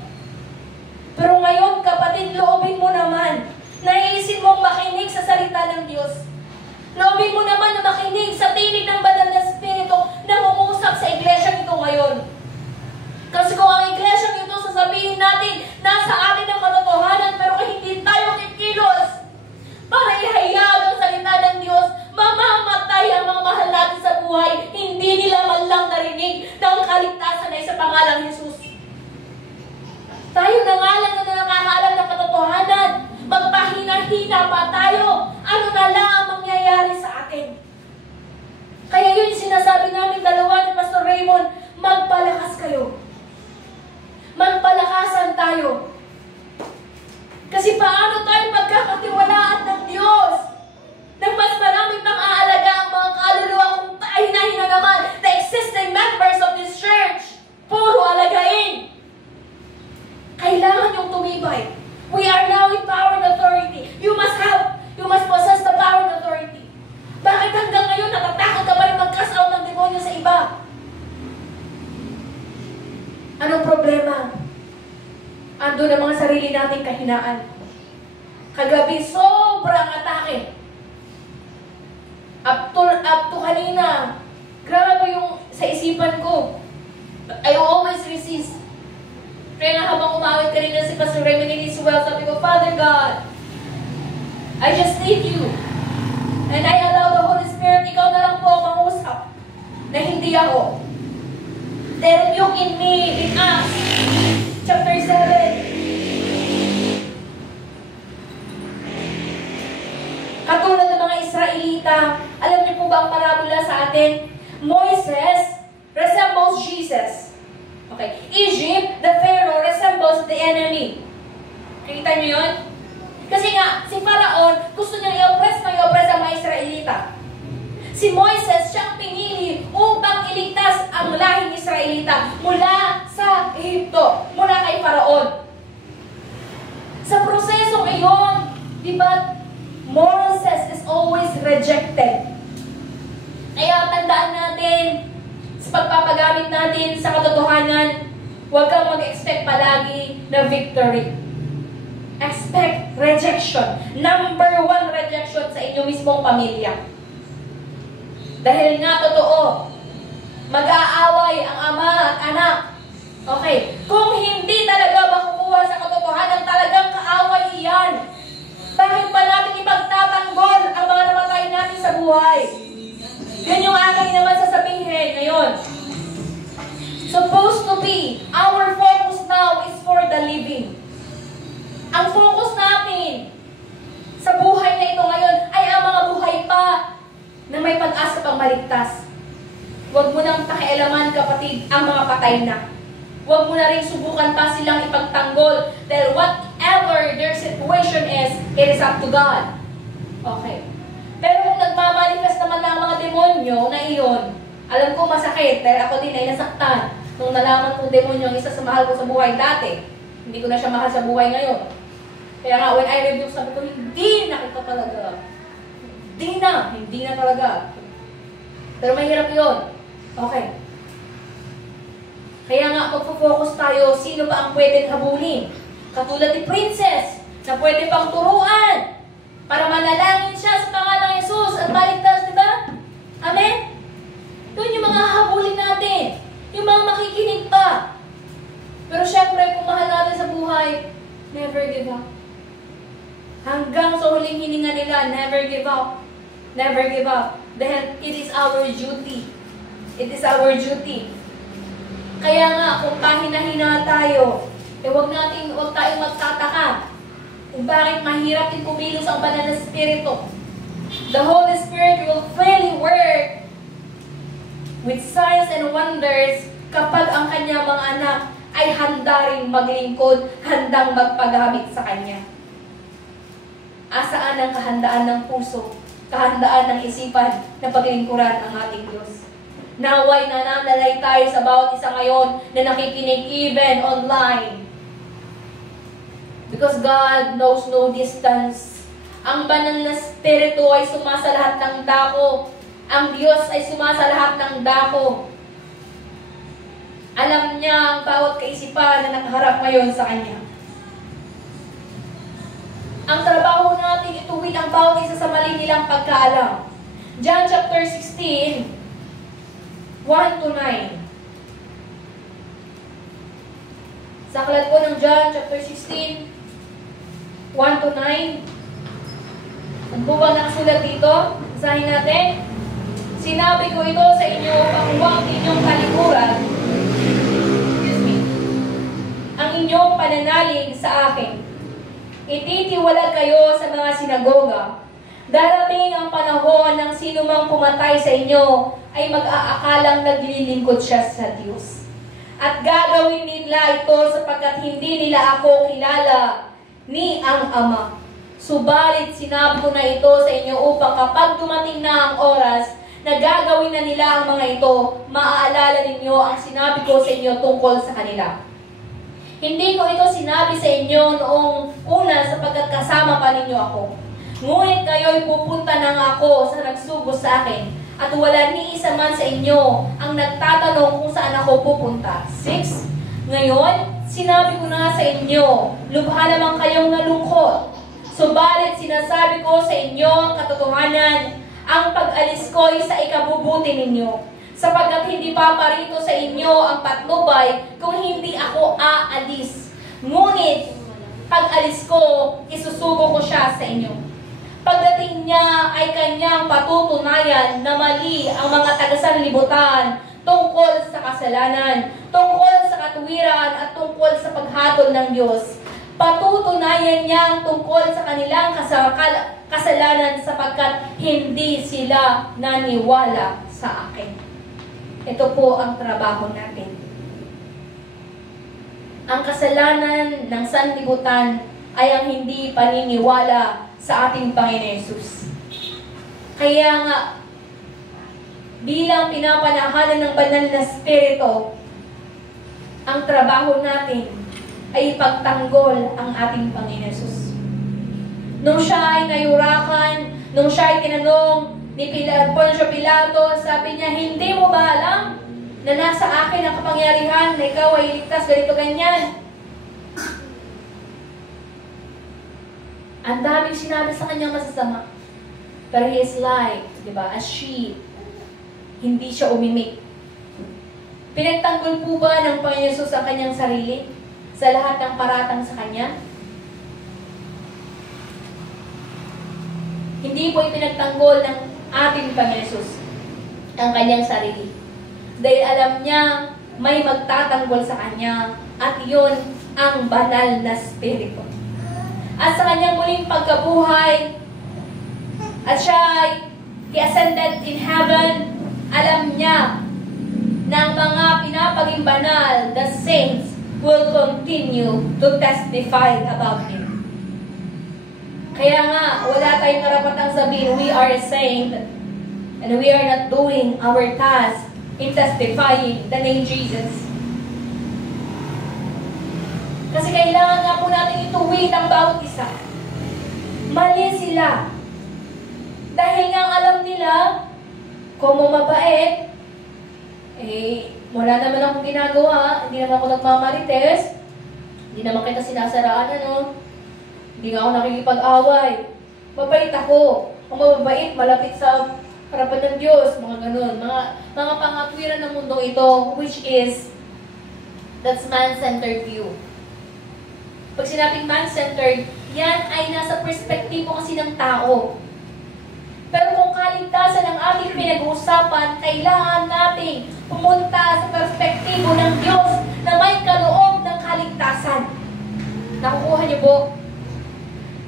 Pero ngayon, kapatid, loobin mo naman, naiisip mong makinig sa salita ng Diyos. Loobin mo naman na makinig sa tinig ng banal na Espiritu na umusap sa iglesia nito ngayon. Kasi kung ang iglesia nito, sasabihin natin, nasa atin ang katotohanan, pero hindi tayo kikilos para ihayag ang salita ng Diyos, mamamatay ang mga mahal natin sa buhay, hindi nila man lang narinig ng kaligtasan ay sa pangalang Jesus. Tayo na nga lang na nakakaalam ng katotohanan, magpahina-hina pa tayo, ano na lang ang mangyayari sa atin. Kaya yun sinasabi namin dalawa ni Pastor Raymond, magpalakas kayo. Magpalakasan tayo. Kasi paano tayo pagkakatiwalaan ng Diyos? Nang mas marami pang aalaga ang mga kaluluwa kung hina-hina naman the existing members of this church. Puro alagain. Kailangan yung tumibay. We are now in power and authority. You must possess the power and authority. Bakit hanggang ngayon natatakot ka pa rin mag-cast out ng demonyo sa iba? Anong problema? Ando na mga sarili nating kahinaan. Kagabi, sobrang atake. Up to kanina, grabe yung sa isipan ko. I always resist. Kaya nga habang umawit kanina si Pastor Raymond in his well, sabi ko, Father God, I just need you. And I allow the Holy Spirit, ikaw na lang po mangusap na hindi ako. There you in me, in us. Chapter 7. Katulad ng mga Israelita, alam niyo po ba ang parabola sa atin? Moses resembles Jesus. Okay. Egypt, the Pharaoh, resembles the enemy. Nakita niyo yun? Kasi nga, si Pharaoh, gusto niyang i-oppress ang mga Israelita. Si Moises, siyang pinili upang iligtas ang lahing Israelita mula sa Ehipto, mula kay Pharaoh. Sa prosesong iyon, di ba, Moses is always rejected. Kaya tandaan natin, sa pagpapagamit natin sa katotohanan, huwag kang mag-expect palagi na victory. Expect rejection. Number 1 rejection sa inyo mismong pamilya. Dahil nga totoo, mag-aaway ang ama at anak. Okay, kung hindi talaga makukuha sa katotohanan, talagang kaaway iyan. Bakit pa natin ipagtatanggol ang mga namatay natin sa buhay? Yun yung aking naman sasabihin ngayon. Supposed to be, our focus now is for the living. Ang focus natin sa buhay na ito ngayon ay ang mga buhay pa na may pag-asa pang maligtas. Huwag mo nang pakialaman, kapatid, ang mga patay na. Huwag mo na rin subukan pa silang ipagtanggol dahil whatever their situation is, it is up to God. Okay. Pero kung nagmamanifest naman ng mga demonyo na iyon, alam ko masakit dahil ako din ay nasaktan nung nalaman kong demonyo ang isa sa mahal ko sa buhay dati. Hindi ko na siya mahal sa buhay ngayon. Kaya nga, when I rebuke, sabi ko, hindi na kita talaga. Hindi na talaga. Pero mahirap yun. Okay. Kaya nga, magpo-focus tayo, sino ba ang pwedeng habulin? Katulad ni Princess, na pwede pang turuan para manalangin siya sa pangalang Jesus at maligtas, di ba? Amen? Doon yung mga habulin natin. Yung mga makikinig pa. Pero syempre, kung mahal natin sa buhay, never give up. Hanggang sa huling hininga nila, never give up. Never give up. Dahil it is our duty. It is our duty. Kaya nga, kung pahina-hina tayo, huwag tayong magtataka kung bakit mahirap din kumilos ang banal na Espiritu. The Holy Spirit will freely work with signs and wonders kapag ang kanyang mga anak ay handa rin maglingkod, handang magpagamit sa kanya. Asaan ang kahandaan ng puso, kahandaan ng isipan na paglingkuran ang ating Diyos. Naway nananalay tayo sa bawat isa ngayon na nakikinig even online. Because God knows no distance. Ang banal na spirito ay sumasa lahat ng dako. Ang Diyos ay sumasa lahat ng dako. Alam niya ang bawat kaisipan na nakaharap ngayon sa Kanya. Ang trabaho natin ituwid ang bawat isa sa mali nilang pagkaalam. John chapter 16, 1 to 9. Sa aklat po ng John chapter 16, 1 to 9. Ano po ba nakasulat dito? Basahin natin. Sinabi ko ito sa inyo upang huwag inyong kalikuran ang inyong pananalig sa akin. Ititiwala kayo sa mga sinagoga. Darating ang panahon ng sino mang pumatay sa inyo ay mag-aakalang naglilingkod siya sa Diyos. At gagawin nila ito sapagkat hindi nila ako kilala ni ang Ama. Subalit sinabi ko na ito sa inyo upang kapag dumating na ang oras na gagawin na nila ang mga ito, maaalala ninyo ang sinabi ko sa inyo tungkol sa kanila. Hindi ko ito sinabi sa inyo noong una sapagkat kasama pa ninyo ako. Ngunit kayo'y pupunta na nga ako sa nagsugo sa akin at wala ni isa man sa inyo ang nagtatanong kung saan ako pupunta. 6. Ngayon, sinabi ko na sa inyo, lubha naman kayong nalungkot. Subalit sinasabi ko sa inyo ang katotohanan, ang pag-alis ko ay sa ikabubuti ninyo. Sapagkat hindi paparito sa inyo ang patnubay kung hindi ako aalis. Ngunit, pag-alis ko, isusugo ko siya sa inyo. Pagdating niya ay kanyang patutunayan na mali ang mga taga-sanlibutan tungkol sa kasalanan, tungkol sa katuwiran at tungkol sa paghatol ng Diyos. Patutunayan niya tungkol sa kanilang kasalanan sapagkat hindi sila naniwala sa akin. Ito po ang trabaho natin. Ang kasalanan ng sanlibutan ay ang hindi paniniwala sa ating Panginoon Yesus. Kaya nga, bilang pinapanahanan ng banal na spirito, ang trabaho natin ay ipagtanggol ang ating Panginoon Yesus. Nung siya ay nayurakan, nung siya ay tinanong ni Poncio Pilato, sabi niya, hindi mo ba alam na nasa akin ang kapangyarihan na ikaw ay iligtas ganito ganyan? Ang daming sinabi sa kanyang masasama. Pero he is like, di ba, a sheep. Hindi siya umimik. Pinagtanggol po ba ng Panginoon Yesus ang kanyang sarili sa lahat ng paratang sa kanya? Hindi po ipinagtanggol ng ating Panginoon Yesus ang kanyang sarili. Dahil alam niya may magtatanggol sa kanya at yun ang banal na spirito. At sa kanyang muling pagkabuhay at siya ay ascended in heaven, alam niya na ang mga pinapaging banal, the saints, will continue to testify about Him. Kaya nga, wala tayong karapatang sabihin, we are a saint, and we are not doing our task in testifying the name Jesus. Kasi kailangan nga po natin ituwid ang bawat isa. Mali sila. Dahil nga alam nila, kung mabait, wala naman akong ginagawa, hindi naman ako nagmamarites, hindi naman kita sinasaraan, hindi nga ako nakikipag-away. Mabait ako. Kung mababait, malapit sa harapan ng Diyos, mga ganun. Mga pangatwiran ng mundo ito, which is, that's man-centered view. Pag sinabing man-centered, yan ay nasa perspektibo kasi ng tao. Pero kung kaligtasan ang ating pinag-uusapan, kailangan nating pumunta sa perspektibo ng Diyos na may kaloob ng kaligtasan. Nakukuha niyo po?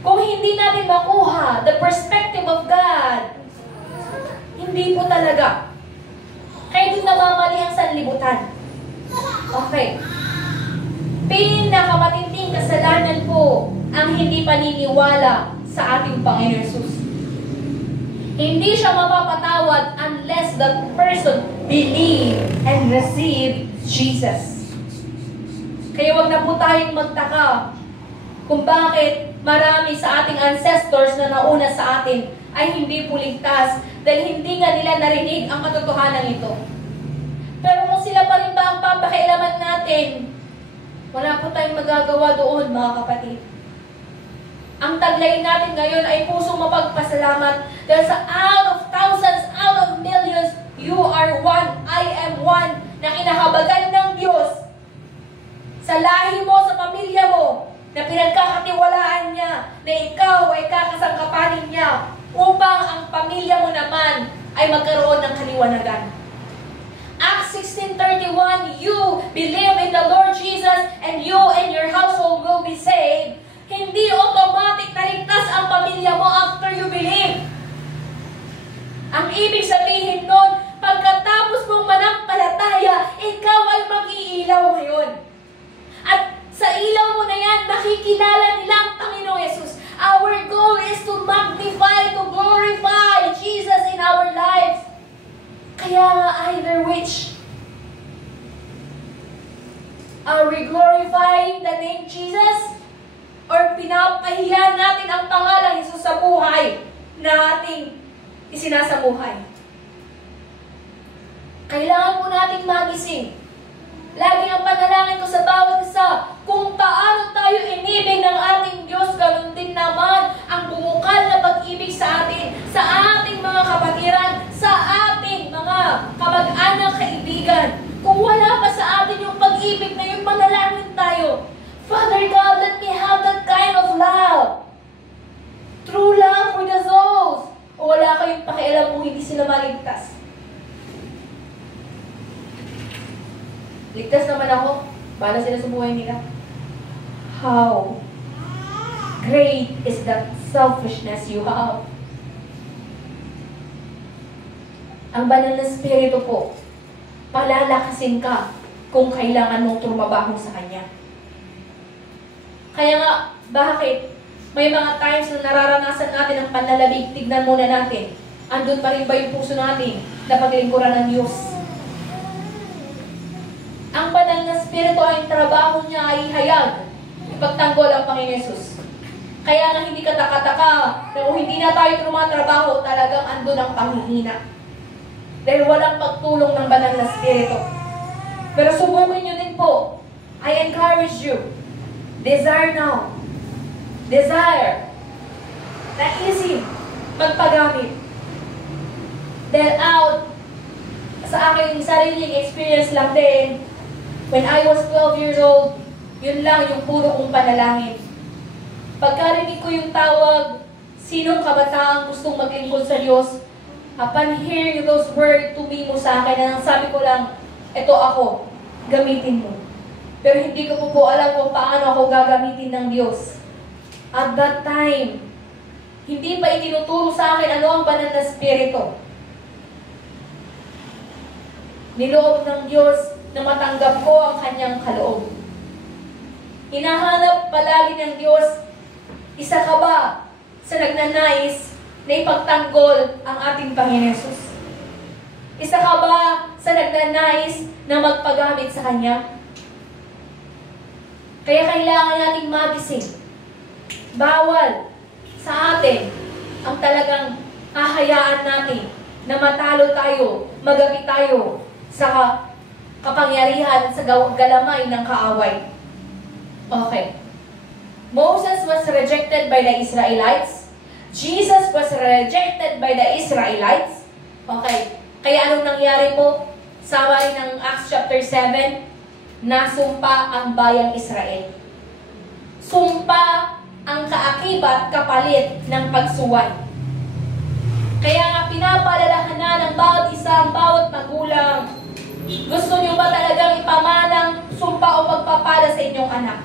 Kung hindi natin makuha the perspective of God, hindi po talaga. Kaya din namamali ang sanlibutan. Okay. Pinakamatinding kasalanan po ang hindi paniniwala sa ating Panginoon Yesus. Hindi siya mapapatawad unless that person believe and receive Jesus. Kaya wag na po tayong magtaka kung bakit marami sa ating ancestors na nauna sa atin ay hindi po ligtas dahil hindi nga nila narinig ang katotohanan ito. Pero kung sila pa rin ba ang papakialaman natin, wala po tayong magagawa doon, mga kapatid. Ang taglay natin ngayon ay pusong mapagpasalamat dahil sa out of thousands, out of millions, you are one, I am one, na kinahabagan ng Diyos sa lahi mo, sa pamilya mo, na pinagkakatiwalaan niya, na ikaw ay kakasangkapanin niya upang ang pamilya mo naman ay magkaroon ng kaliwanagan. Acts 16:31, you believe in the Lord Jesus and you and your household will be saved. Hindi automatic na ligtas ang pamilya mo after you believe. Ang ibig sabihin nun, pagkatapos mong manampalataya, ikaw ay mag-iilaw ngayon. At sa ilaw mo na yan, makikilala nila ang Panginoong Yesus. Our goal is to magnify, to glorify Jesus in our lives. Kaya nga, either which, are we glorifying the name Jesus? Or pinapahiya natin ang pangalang Jesus sa buhay na ating isinasabuhay? Kailangan po nating magising. Lagi ang panalangin ko sa bawat isa, kung paano tayo inibig ng ating Diyos, ganun din naman ang bumukal na pag-ibig sa atin, sa ating mga kapatiran, sa ating mga kamag-anak kaibigan. Kung wala pa sa atin yung pag-ibig na yung panalangin tayo, Father God, let me have that kind of love. True love for the souls. O wala kayong pakialam kung hindi sila maligtas. Ligtas naman ako. Bahala sila sa buhay nila. How great is that selfishness you have. Ang banal na spirito po, palalakasin ka kung kailangan mong trumabaho sa Kanya. Kaya nga, bakit? May mga times na nararanasan natin ang panlalabig, tignan muna natin. Andun pa rin ba yung puso natin na paglingkuran ng Diyos? Ang banal na spirito ay trabaho niya ay hayag, ipagtanggol ang Panginoon Yesus. Kaya nga hindi kataka-taka na kung hindi na tayo tumatrabaho, talagang andun ang panghihina. Dahil walang pagtulong ng banal na spirito. Pero subukin nyo din po. I encourage you. Desire now. Desire. Naisip. Magpagamit. Dahil out sa aking sariling experience lang din, when I was 12 years old, yun lang yung puro kong panalangin. Pagkarinig ko yung tawag, sinong kabataang gustong maglingkod sa Diyos, upon hearing those words to me mo sa akin, na sabi ko lang, eto ako, gamitin mo. Pero hindi ko po alam kung paano ako gagamitin ng Diyos. At that time, hindi pa itinuturo sa akin ano ang banal na spirito. Niloob ng Diyos na matanggap ko ang Kanyang kaloob. Hinahanap palagi ng Diyos, isa ka ba sa nagnanais na ipagtanggol ang ating Panginoon Yesus? Isa ka ba sa nagnanais na magpagamit sa Kanya? Kaya kailangan nating magising. Bawal sa atin ang talagang hahayaan natin na matalo tayo, magamit tayo sa kapangyarihan at sa galamay ng kaaway. Okay. Moses was rejected by the Israelites. Jesus was rejected by the Israelites. Okay. Kaya anong nangyari po? Sabi ng Acts chapter 7, nasumpa ang bayang Israel. Sumpa ang kaakibat kapalit ng pagsuway. Kaya nga pinapaalalahanan ng bawat isa, ang bawat magulang, gusto nyo ba talagang ipamanang sumpa o pagpapala sa inyong anak?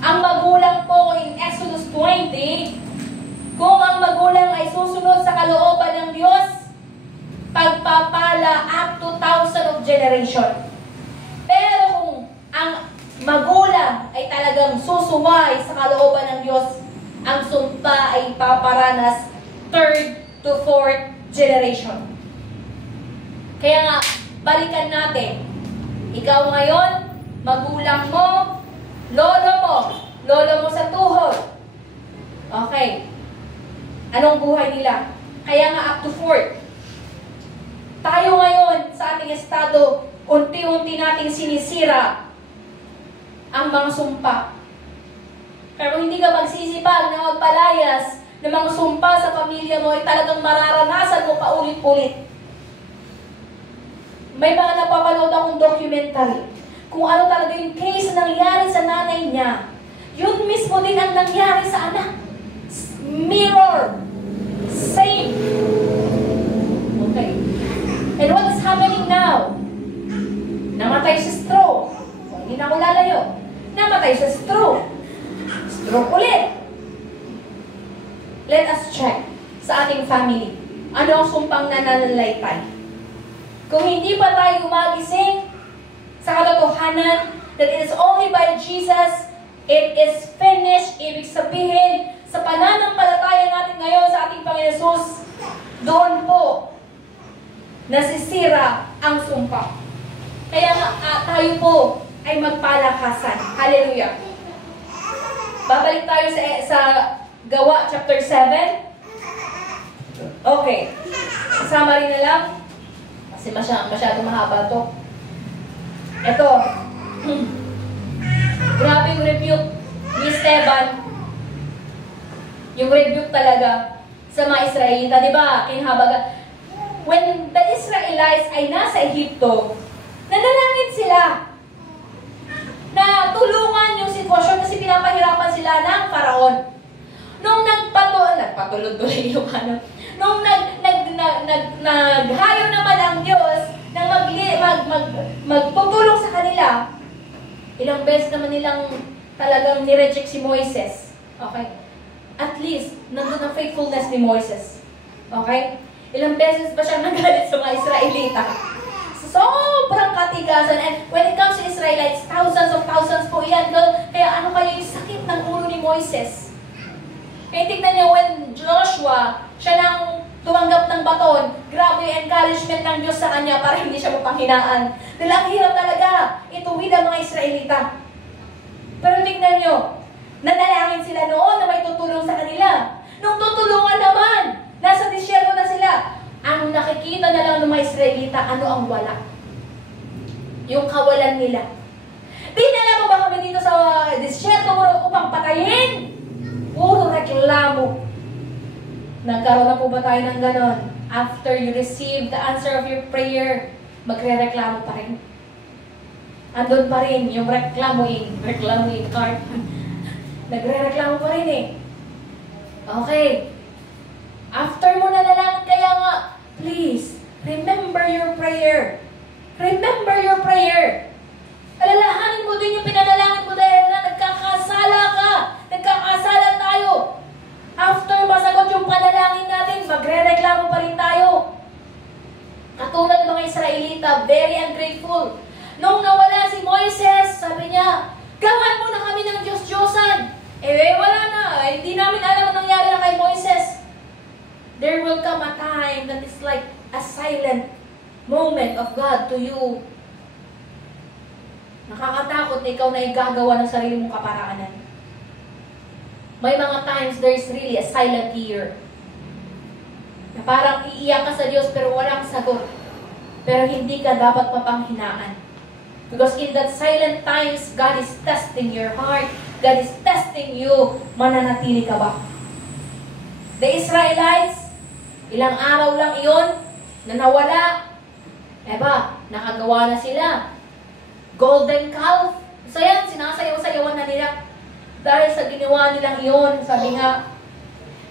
Ang magulang po in Exodus 20, kung ang magulang ay susunod sa kalooban ng Diyos, pagpapala up to 1,000 of generation. Pero kung ang magulang ay talagang susuway sa kalooban ng Diyos, ang sumpa ay paparanas 3rd to 4th generation. Kaya nga, balikan natin. Ikaw ngayon, magulang mo, lolo mo sa tuhod, Anong buhay nila? Kaya nga up to 4. Tayo ngayon sa ating estado, unti-unti nating sinisira ang mga sumpa. Pero kung hindi ka magsisipag na magpalayas ng mga sumpa sa pamilya mo, ay talagang mararanasan mo paulit-ulit. May mga napapanood akong documentary kung ano talaga yung case na nangyari sa nanay niya. Yun mismo din ang nangyari sa anak. Mirror. Same. Okay. And what is happening now? Namatay sa stroke. Hindi na ako lalayo. Namatay sa stroke. Stroke ulit. Let us check sa ating family. Ano ang sumpang nananalaytay? Kung hindi pa tayo gumagising sa katotohanan that it is only by Jesus, it is finished. Ibig sabihin, sa pananampalataya natin ngayon sa ating Panginoon Jesus, doon po nasisira ang sumpa. Kaya tayo po ay magpalakasan. Hallelujah. Babalik tayo sa Gawa chapter 7. Okay. Summary na lang. Kasi masyado mahaba to. Ito. Grabe yung rebuke ni Esteban. Yung rebuke talaga sa mga Israelita. Diba? Kinahabaga. When the Israelites ay nasa Egypto, nanalangin sila na tulungan yung sitwasyon kasi pinapahirapan sila ng Faraon. Nung nagpatulog tuloy yung ano, nung naghayo naman ang Diyos na magtutulong sa kanila, ilang beses naman nilang talagang nireject si Moises. Okay? At least, nandun ang faithfulness ni Moises. Okay? Ilang beses ba siyang nagalit sa mga Israelita? Sobrang katigasan. And when it comes to Israelites, thousands of thousands po yan. Kaya ano kaya yung sakit ng ulo ni Moises? Kaya tignan niyo, when Joshua, siya nang tumanggap ng baton, grabe yung encouragement ng Diyos sa kanya para hindi siya mapanghinaan. Dahil ang hirap talaga, ituwid ang mga Israelita. Pero tignan niyo, nanalangin sila noon na may tutulong sa kanila. Nung tutulungan naman, nasa disyerto na sila. Ang nakikita na lang ng mga Israelita, ano ang wala? Yung kawalan nila. Dinala mo ba kami dito sa disyerto upang patayin? Puro reklamo. Nagkaroon na po ba tayo ng ganon? After you receive the answer of your prayer, magre-reklamo pa rin. Andun pa rin yung reklamuin heart. Nagre-reklamo pa rin eh. Okay. After mo nanalangin, kaya nga, please, remember your prayer. Remember your prayer. Alalahanin mo din yung pinanalangin mo dahil na nagkakasala ka. Nagkakasala tayo. After masagot yung panalangin natin, magre-reklamo pa rin tayo. Katulad ng mga Israelita, very ungrateful. Nung nawala si Moises, sabi niya, gawan mo na kami ng Diyos-Diyosan. Wala na. Hindi namin alam ang nangyari na kay Moises. There will come a time that is like a silent moment of God to you. Nakakatakot na ikaw na igagawa ng sarili mong kaparaanan. May mga times there's really a silent ear. Na parang iiyak ka sa Diyos pero walang sagot. Pero hindi ka dapat mapanghinaan. Because in that silent times, God is testing your heart. God is testing you. Mananatili ka ba? The Israelites, ilang araw lang iyon na nawala. Nakagawa na sila. Golden calf. So yan, sinasayaw-sayawan na nila. Dahil sa ginawa nilang iyon, sabi nga,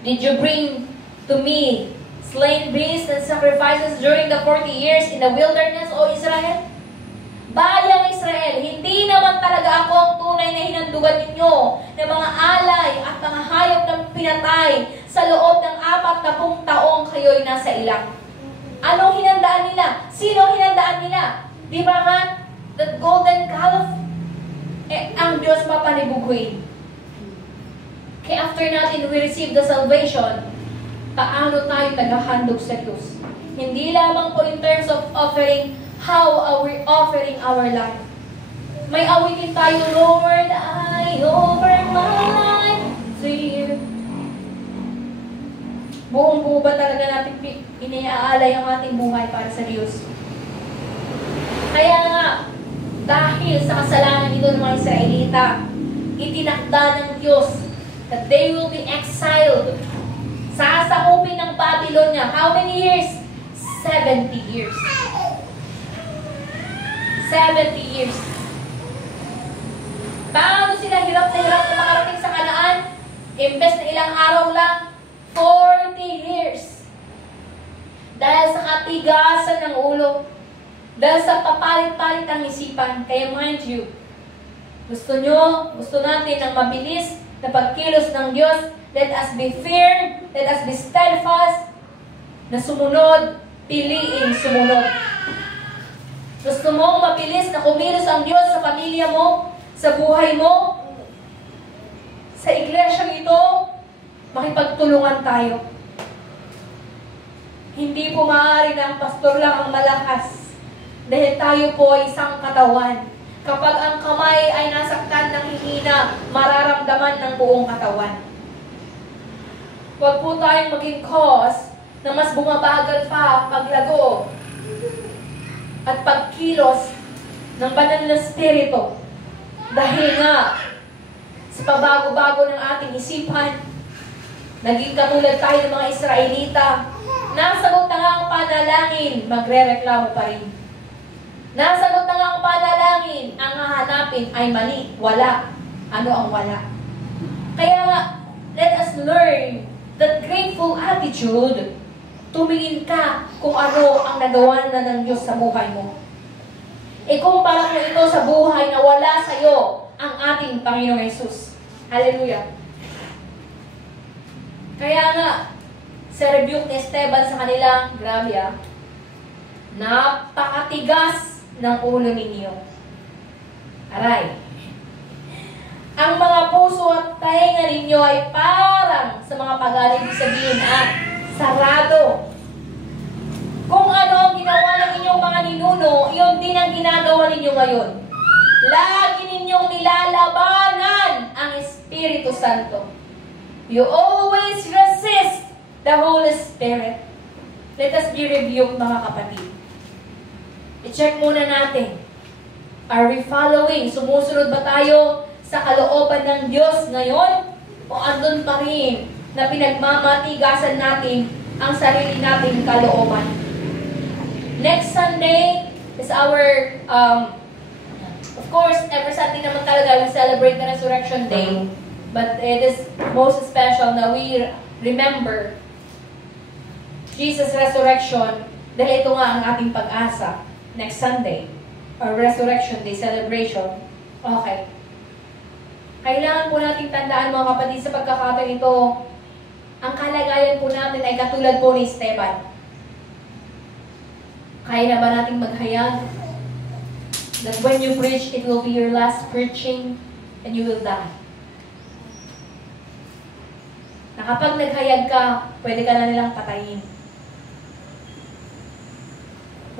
did you bring to me slain beasts and sacrifices during the 40 years in the wilderness, O Israel? Bayang Israel, hindi naman talaga ako ang tunay na hinandugan ninyo ng mga alay at mga hayop ng pinatay sa loob ng 40 taong kayo'y nasa ilang. Anong hinandaan nila? Sino ang hinandaan nila? Di ba nga, that golden calf? Ang Diyos mapanibuguin. Kaya after natin we receive the salvation, paano tayo naghahandog sa Diyos? Hindi lamang po in terms of offering, how are we offering our life? May awitin tayo, Lord, I offer my life to you. Buong buo ba talaga natin iniaalay ang ating buhay para sa Diyos? Kaya nga, dahil sa kasalanan ito ng mga Israelita, itinakda ng Diyos that they will be exiled. Sasakupin ng Babylonia. How many years? 70 years. 70 years. Paano sila hirap na makarating sa Kanaan? Imbes na ilang araw lang, 40 years. Dahil sa katigasan ng ulo, dahil sa papalit-palit ng isipan. Kaya mind you, gusto natin ng mabilis na pagkilos ng Diyos. Let us be firm, let us be steadfast, na sumunod, piliin sumunod. Gusto mong mabilis na kumilos ang Diyos sa pamilya mo, sa buhay mo, sa iglesia ito, makipagtulungan tayo. Hindi po maaari na ang pastor lang ang malakas, dahil tayo po ay isang katawan. Kapag ang kamay ay nasaktan ng hihina, mararamdaman ng buong katawan. Huwag po tayong maging cause na mas bumabagal pa paglago at pagkilos ng banal na spirito. Dahil nga, sa pabago-bago ng ating isipan, naging katulad tayo ng mga Israelita. Nasagot na nga ang panalangin, magre-reklamo pa rin. Nasagot na nga ang panalangin, ang hahanapin ay mali, wala. Ano ang wala? Kaya nga, let us learn that grateful attitude. Tumingin ka kung ano ang nagawa na ng Diyos sa buhay mo. Ikumpara mo ito sa buhay na wala sa iyo ang ating Panginoong Yesus. Hallelujah. Kaya nga, sa rebuke ni Esteban sa kanila, grabe napakatigas ng ulo ninyo. Aray. Ang mga puso at tainga ninyo ay parang sa mga pag-alay, ibig sabihin sarado. Kung ano ang ginawa ng inyong mga ninuno, iyon din ang ginagawa ninyo ngayon. Lagi ninyong nilalabanan ang Espiritu Santo. You always resist the Holy Spirit. Let us be reviewed, mga kapatid. I-check muna natin. Are we following? Sumusunod ba tayo sa kalooban ng Diyos ngayon? O andun pa rin na pinagmamatigasan natin ang sarili nating kalooban? Next Sunday is our, of course, every Sunday naman talaga we celebrate the Resurrection Day. But it is most special na we remember Jesus' resurrection dahil ito nga ang ating pag-asa. Next Sunday, our Resurrection Day celebration. Okay. Kailangan po natin tandaan, mga kapatid, sa pagkakataon ito, ang kalagayan po natin ay katulad po ni Esteban. Kaya na ba nating maghayag that when you preach, it will be your last preaching and you will die? Na kapag naghayag ka, pwede ka na nilang patayin.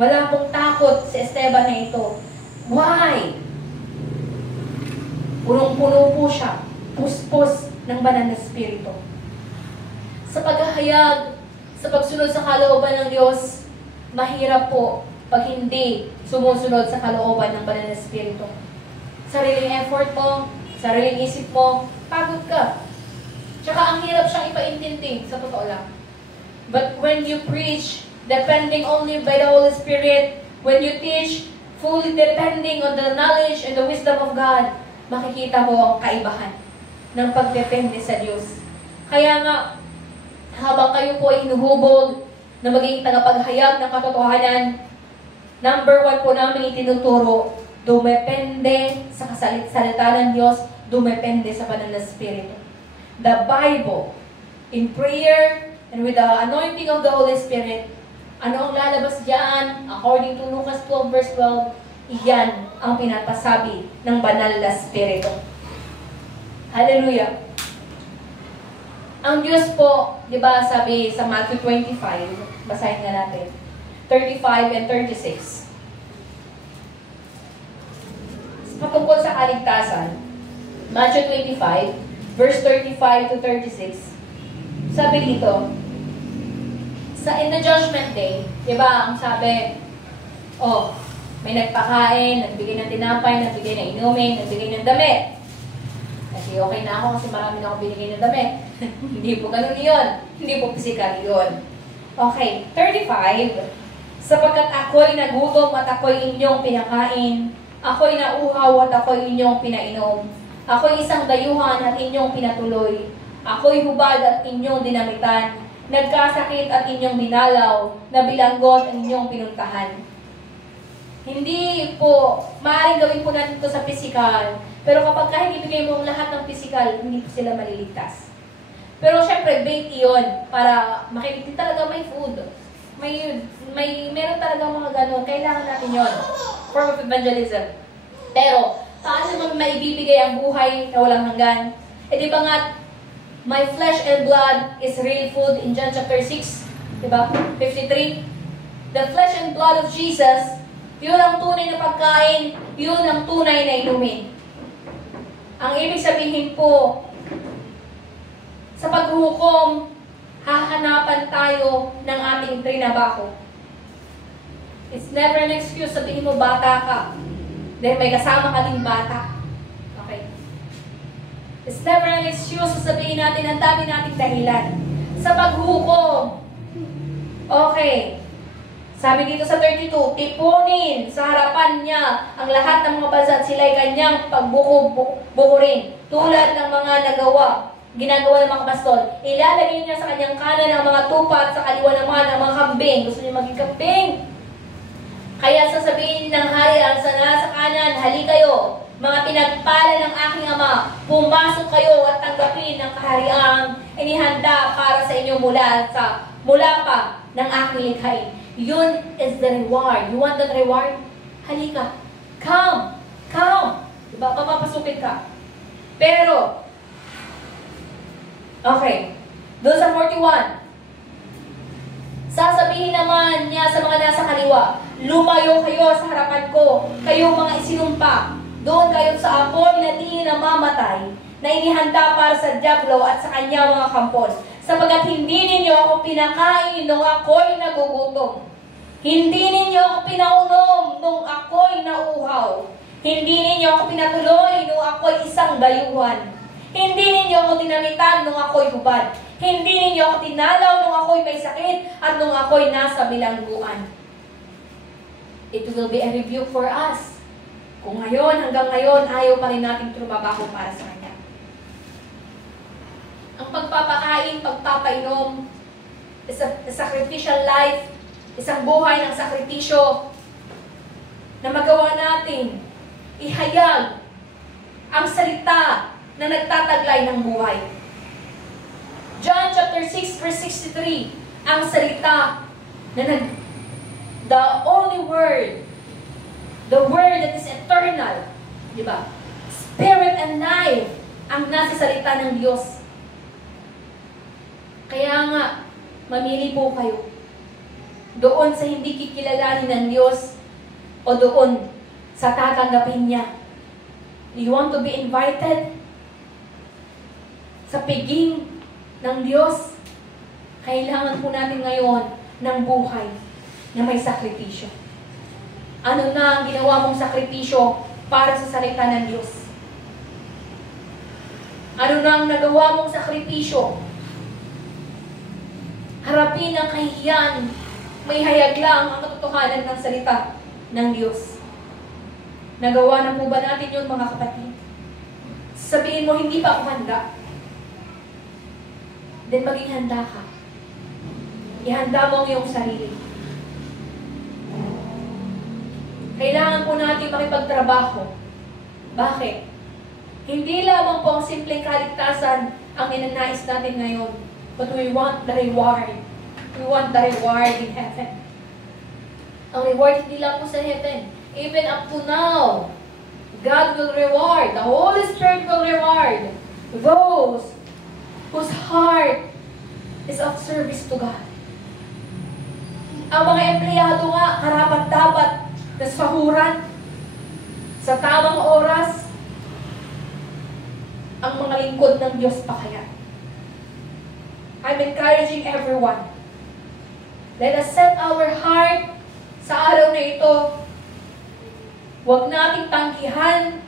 Wala pong takot si Esteban na ito. Why? Punong-puno po siya. Puspos ng banal na spirito. Sa paghahayag, sa pagsunod sa kalooban ng Diyos, mahirap po pag hindi sumusunod sa kalooban ng banal na spirito. Sariling effort mo, sariling isip mo, pagod ka. Tsaka ang hirap siyang ipaintindi, sa totoo lang. But when you preach, depending only by the Holy Spirit, when you teach, fully depending on the knowledge and the wisdom of God, makikita mo ang kaibahan ng pagdepende sa Diyos. Kaya nga, habang kayo po ay hinuhubog na maging tagapaghayag ng katotohanan, number 1 po namin itinuturo, dumepende sa salita ng Diyos, dumepende sa banal na Espiritu. The Bible, in prayer, and with the anointing of the Holy Spirit, ano ang lalabas diyan? According to Lucas 12 verse 12, iyan ang pinapasabi ng banal na Espiritu. Hallelujah! Ang Diyos po, di ba sabi sa Matthew 25, basahin nga natin, 35 and 36. Patungkol sa kaligtasan, Matthew 25, verse 35 to 36, sabi dito, in the judgment day, di ba, ang sabi, oh, may nagpakain, nagbigay ng tinapay, nagbigay ng inumin, nagbigay ng damit. Kasi okay na ako kasi marami na akong binigay ng damit. Hindi po ganun yun. Hindi po physical yun. Okay, 35. Sapagkat ako'y nagutom at ako'y inyong pinakain, ako'y nauhaw at ako'y inyong pinainom, ako'y isang dayuhan at inyong pinatuloy, ako'y hubad at inyong dinamitan, nagkasakit at inyong minalaw, nabilanggot at inyong pinuntahan. Hindi po, maaaring gawin po natin ito sa physical, pero kapag kahit ibigay mo ang lahat ng physical, hindi po sila maliligtas. Pero syempre, bait iyon para makikita talaga may food. Meron talaga mga ganun. Kailangan natin yon, form of evangelism. Pero, paano naman maibibigay ang buhay na walang hanggan? Eh di ba nga, my flesh and blood is real food in John chapter 6, di ba? 53. The flesh and blood of Jesus, yun ang tunay na pagkain, yun ang tunay na inumin. Ang ibig sabihin po, sa paghuhukom, hahanapan tayo ng ating trinabaho. It's never an excuse sabihin mo bata ka. Dahil may kasama ka ding bata. Okay. It's never an excuse sabihin natin ang dami nating dahilan. Sa paghukom. Okay. Sabi dito sa 32, tipunin sa harapan niya ang lahat ng mga bansa at sila'y kanyang pagbukurin. Tulad ng mga ginagawa ng mga pastol. Ilalagay niya sa kanyang kanan ang mga tupa at sa kaliwa naman ang mga kambing. Gusto niya maging kambing. Kaya sasabihin ng hari ang sa kanan, hali kayo, mga pinagpala ng aking ama, pumasok kayo at tanggapin ang kahariang inihanda para sa inyo mula pa ng aking likhain. Yun is the reward. You want that reward? Halika. Come. Diba? Papapasukin ka. Pero, okay. Doon sa 41. Sasabihin naman niya sa mga nasa kaliwa, lumayo kayo sa harapan ko, kayo mga isinumpa. Doon kayo sa apoy na di namamatay, na inihanda para sa dyablo at sa kanya mga kampon. Sapagkat hindi ninyo ako pinakain nung ako'y nagugutom. Hindi ninyo ako pinaunom nung ako'y nauuhaw. Hindi ninyo ako pinatuloy nung ako'y isang dayuhan. Hindi ninyo ako dinamitan nung ako'y hubad. Hindi ninyo ako tinalaw nung ako'y may sakit at nung ako'y nasa bilangguan. It will be a rebuke for us. Kung hanggang ngayon, ayaw pa rin natin trumabaho para sa Kanya. Ang pagpapakain, pagpapainom, is a sacrificial life, isang buhay ng sakripisyo na magawa natin, ihayag ang salita na nagtataglay ng buhay. John chapter 6 verse 63, ang salita na the only word, the word that is eternal, di ba? Spirit and life ang nasa salita ng Diyos. Kaya nga, mamili po kayo doon sa hindi kikilalanin ng Diyos o doon sa tatanggapin niya. Do you want to be invited sa piging ng Diyos? Kailangan po natin ngayon ng buhay na may sakripisyo. Ano na ang ginawa mong sakripisyo para sa salita ng Diyos? Ano na ang nagawa mong sakripisyo? Harapin ang kahihiyan. May hayag lang ang katotohanan ng salita ng Diyos. Nagawa na po ba natin yun, mga kapatid? Sabihin mo, hindi pa ako handa. Then maging handa ka. Ihanda mo ang iyong sarili. Kailangan po natin makipagtrabaho. Bakit? Hindi lamang po ang simpleng kaligtasan ang ninanais natin ngayon. But we want the reward. We want the reward in heaven. Ang reward hindi lang po sa heaven. Even up to now, God will reward. The Holy Spirit will reward those whose heart is of service to God. Ang mga empleyado nga, karapat-dapat na sahuran sa tamang oras, ang mga lingkod ng Diyos pa kaya. I'm encouraging everyone. Let us set our heart sa araw na ito. Huwag nating tanggihan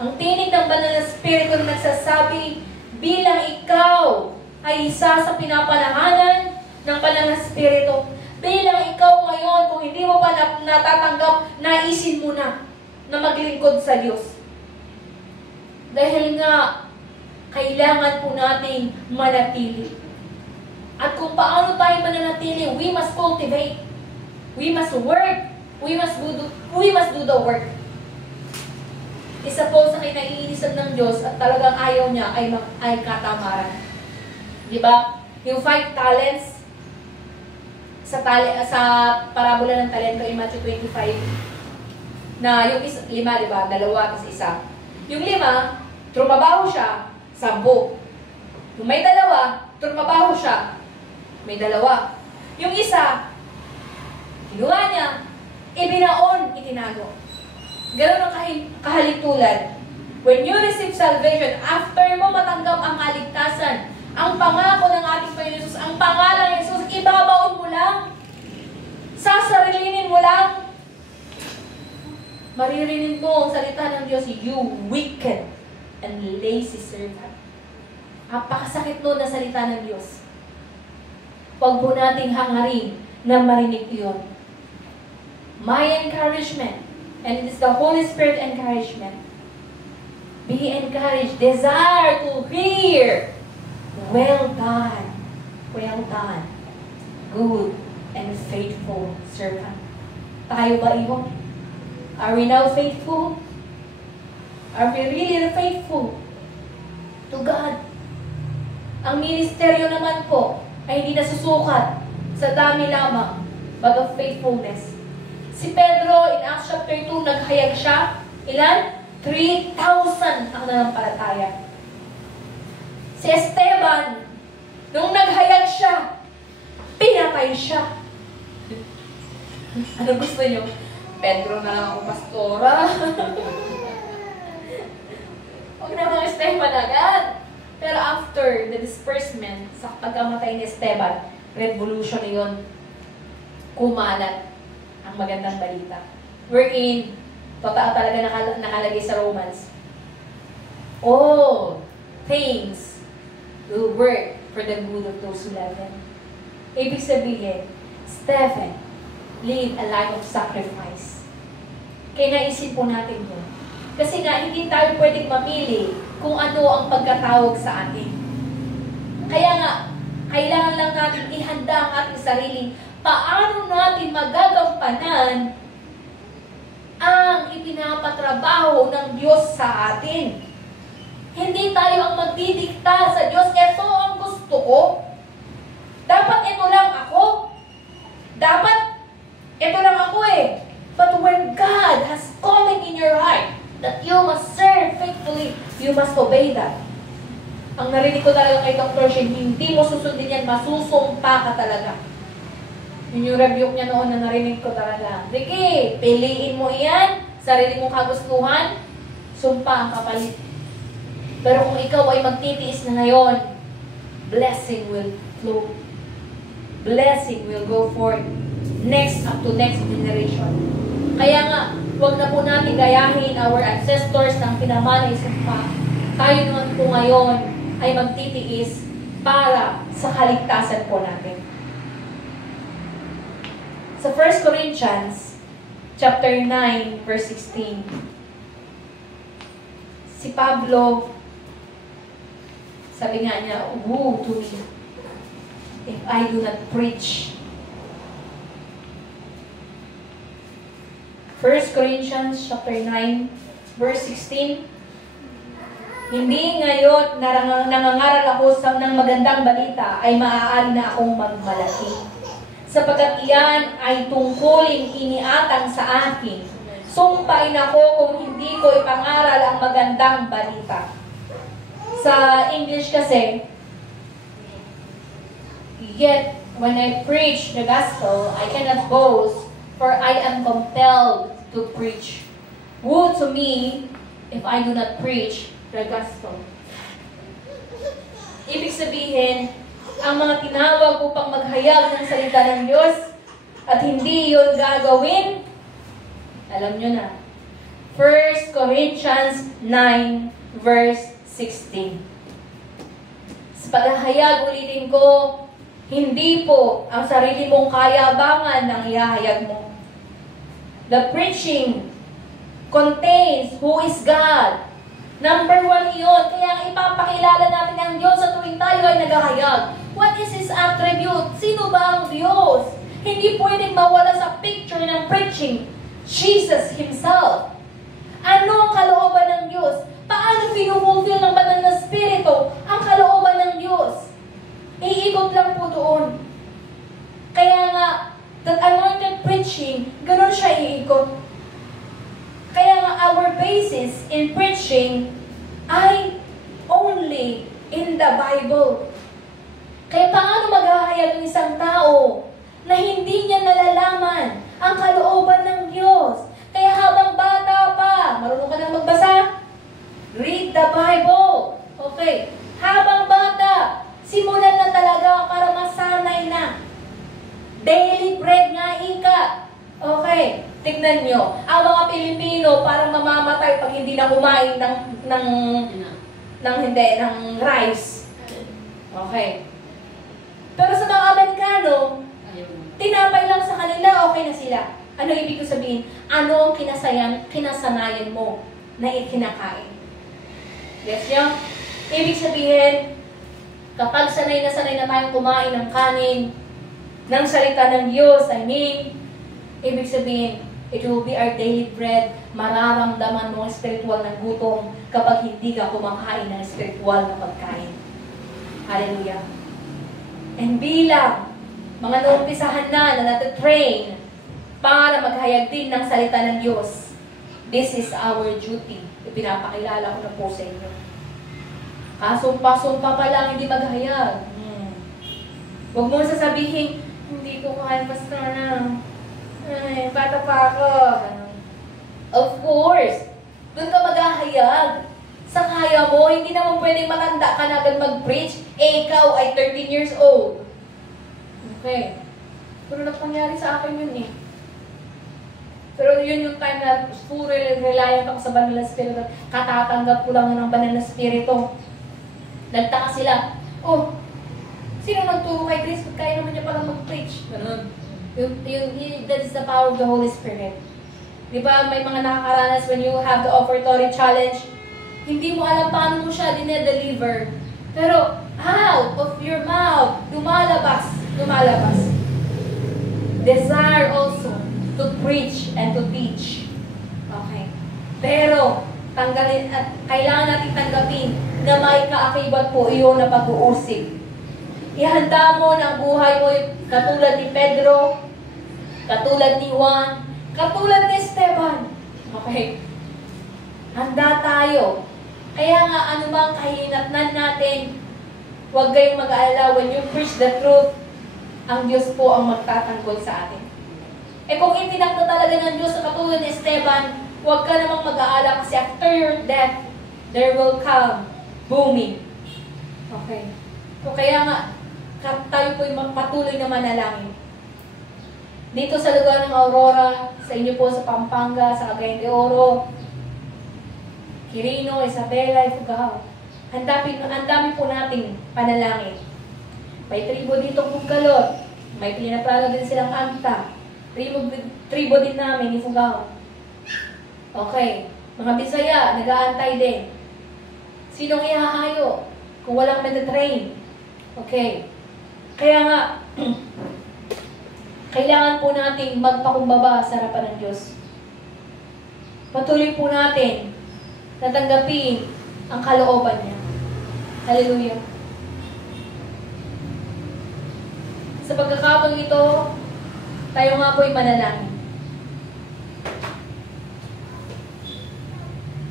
ang tinig ng banal na Espiritu na nagsasabi, bilang ikaw ay isa sa pinapanahanan ng banal na Espiritu. Bilang ikaw ngayon, kung hindi mo pa natatanggap, naisin mo na maglingkod sa Diyos. Dahil nga, kailangan po nating manatili. At kung paano tayo mananatili, we must cultivate. We must work. We must do the work. Isa po sa kinaiinisan ng Diyos at talagang ayaw niya ay katamaran. Diba? Yung 5 talents sa parabola ng talento in Matthew 25 na yung 5, diba? 2 tapos 1. Yung 5, trumabaho siya, 10. Yung may 2, trumabaho siya, may 2. Yung 1, kinuha niya, ibinaon, itinago. Ganun ang kahalintulad. When you receive salvation, after mo matanggap ang kaligtasan, ang pangako ng ating Panginoon Jesus, ang pangalan ng Jesus, ibabaon mo lang. Sasarilinin mo lang. Maririnig mo ang salita ng Diyos, you wicked and lazy servant. Napakasakit nun na salita ng Diyos. Huwag po nating hangarin na marinig yun. My encouragement, and it is the Holy Spirit encouragement. Be encouraged. Desire to hear. Well done. Well done. Good and faithful servant. Tayo ba iyon? Are we now faithful? Are we really faithful to God? Ang ministeryo naman po ay hindi nasusukat sa dami lamang, but of faithfulness. Si Pedro, in Acts chapter 2, naghayag siya. Ilan? 3,000 ang nanampalataya. Si Esteban, nung naghayag siya, pinatay siya. Ano gusto niyo? Pedro na lang ako, pastora. Huwag naman Esteban agad. Pero after the disbursement, sa pagkamatay ni Esteban, revolution na yun. Kumalat ang magandang balita. Wherein, totoo talaga nakalagay sa Romans, all things will work for the good of those who love Him. Ibig sabihin, Stephen lived a life of sacrifice. Kaya naisip po natin yun. Kasi nga, hindi tayo pwedeng mamili kung ano ang pagkatawag sa atin. Kaya nga, kailangan lang natin ihanda ang ating sarili. Paano natin magagampanan ang ipinapatrabaho ng Diyos sa atin? Hindi tayo ang magdidikta sa Diyos. Ito ang gusto ko. Dapat ito lang ako. Dapat ito lang ako eh. But when God has calling in your heart that you must serve faithfully, you must obey that. Ang narinig ko talaga kay Dr. Shin, hindi mo susundin yan, masusumpa ka talaga. Yun yung rebuke niya noon na narinig ko talaga. Ricky, piliin mo iyan, sarili mong kagustuhan, sumpa ang kapalit. Pero kung ikaw ay magtitiis na ngayon, blessing will flow. Blessing will go forth next up to next generation. Kaya nga, huwag na po natin gayahin our ancestors ng pinamanay sumpa. Tayo naman po ngayon ay magtitiis para sa kaligtasan po natin. Sa 1 Corinthians chapter 9 verse 16, si Pablo, sabi nga niya, woe to me if I do not preach. 1 Corinthians chapter 9 verse 16, hindi ngayon nangangaral ako ng magandang balita ay maaari na akong magmalaki. Sapagkat iyan ay tungkulin iniatang sa akin. Sumpain ako kung hindi ko ipangaral ang magandang balita. Sa English kasi, yet when I preach the gospel, I cannot boast, for I am compelled to preach. Woe to me if I do not preach the gospel. Ibig sabihin, ang mga tinawag upang maghayag ng salita ng Diyos at hindi yun gagawin, alam nyo na. 1 Corinthians 9 verse 16. Sa paghahayag, ulitin ko, hindi po ang sarili mong kayabangan ang ihahayag mo. The preaching contains who is God. Number 1 yun. Kaya ipapakilala natin ang Diyos sa tuwing tayo ay naghahayag. What is His attribute? Sino ba ang Diyos? Hindi pwedeng mawala sa picture ng preaching. Jesus Himself. Ano ang kalooban ng Diyos? Paano pinufulfill ng banal na Espiritu ang kalooban ng Diyos? Iikot lang po doon. Kaya nga, that anointed preaching, ganun siya iikot. Kaya nga, our basis in preaching ay only in the Bible. Kaya paano maghahayag ng isang tao na hindi niya nalalaman ang kalooban ng Diyos? Kaya habang bata pa, marunong ka nang magbasa? Read the Bible. Okay. Habang bata, simulan na talaga para masanay na. Daily bread nga ika. Okay. Tignan nyo. Ang mga Pilipino parang mamamatay pag hindi na kumain ng rice. Okay. Pero sa mga Amerikano, tinapay lang sa kanila, okay na sila. Ano ibig ko sabihin? Ano ang kinasanayan mo na ikinakain? Yes nyo? Ibig sabihin, kapag sanay na tayong kumain ng kanin, ng salita ng Diyos, ibig sabihin, it will be our daily bread. Mararamdaman mo ang spiritual na gutom kapag hindi ka kumakain ng spiritual na pagkain. Hallelujah. And bilang mga naumpisahan na natitrain para maghayag din ng salita ng Diyos, this is our duty. Ipinapakilala ko na po sa inyo. Kasumpa-sumpa pa lang, hindi maghayag. Huwag mo sasabihin, hindi ko kaya basta na. Ay, bata pa ako. Of course, doon ka maghahayag. Sa kaya mo, hindi naman pwedeng matanda ka na agad mag-preach. Ikaw ay 13 years old. Okay. Pero nagpangyari sa akin yun eh. Pero yun yung time na fully reliant ako sa banal na Espiritu. Katatanggap ko lang ng banal na Espiritu. Nagtaka sila, oh, sino nagturo kay Chris? Kaya naman niya palang mag-preach. Ganun. That is the power of the Holy Spirit. Di ba, may mga nakakaranas when you have the offertory challenge, hindi mo alam paano mo siya dinedeliver. Pero, out of your mouth, lumalabas. Desire also to preach and to teach. Okay. Pero, tanggalin at kailangan natin tanggapin na may kaakibat po iyon na pag-uusig. Ihanda mo na ang buhay mo katulad ni Pedro, katulad ni Juan, katulad ni Esteban. Okay. Handa tayo. Kaya nga, anumang kahinatnan natin, huwag kayong mag-aalala. When you preach the truth, ang Diyos po ang magtatanggol sa atin. Eh kung itinakda talaga ng Diyos sa katulad ni Esteban, huwag ka namang mag-aalala kasi after your death, there will come booming. Okay. So kaya nga, tayo po'y magpatuloy na manalangin. Dito sa lugar ng Aurora, sa inyo po sa Pampanga, sa Cagayan de Oro, Quirino, Isabela, Ifugao. Ang dami po nating panalangin. May tribo dito Bugalot. May pinaplano din silang Anta. Tribo din namin, Ifugao. Okay. Mga Bisaya, nag-aantay din. Sinong ihahayo kung walang metatrain? Okay. Kaya nga, kailangan po nating magpakumbaba sa harapan ng Diyos. Patuloy po natin natanggapin ang kalooban niya. Hallelujah. Sa pagkakataon ito, tayo nga po'y manalangin.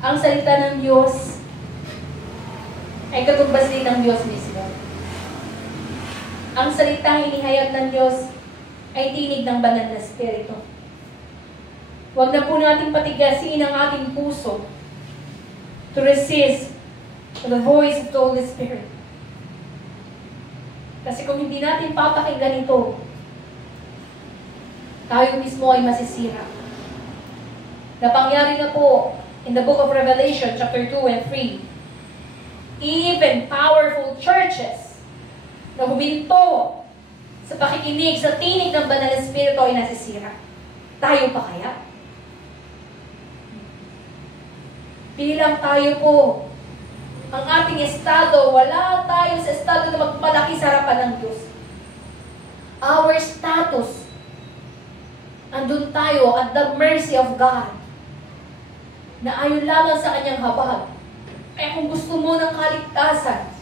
Ang salita ng Diyos ay katumbas din ng Diyos mismo. Ang salitang inihayag ng Diyos ay tinig ng banal na Espiritu. Huwag na po natin patigasin ang ating puso to resist the voice of the Holy Spirit. Kasi kung hindi natin papakinggan ito, tayo mismo ay masisira. Napangyari na po in the book of Revelation, chapter 2 and 3. Even powerful churches na huminto sa pakikinig, sa tinig ng banal na Espiritu ay nasisira. Tayo pa kaya? Bilang tayo po, ang ating estado, wala tayo sa estado na magmalaki sa harapan ng Diyos. Our status, andun tayo at the mercy of God, na ayon lamang sa kanyang habag. Kaya kung gusto mo ng kaligtasan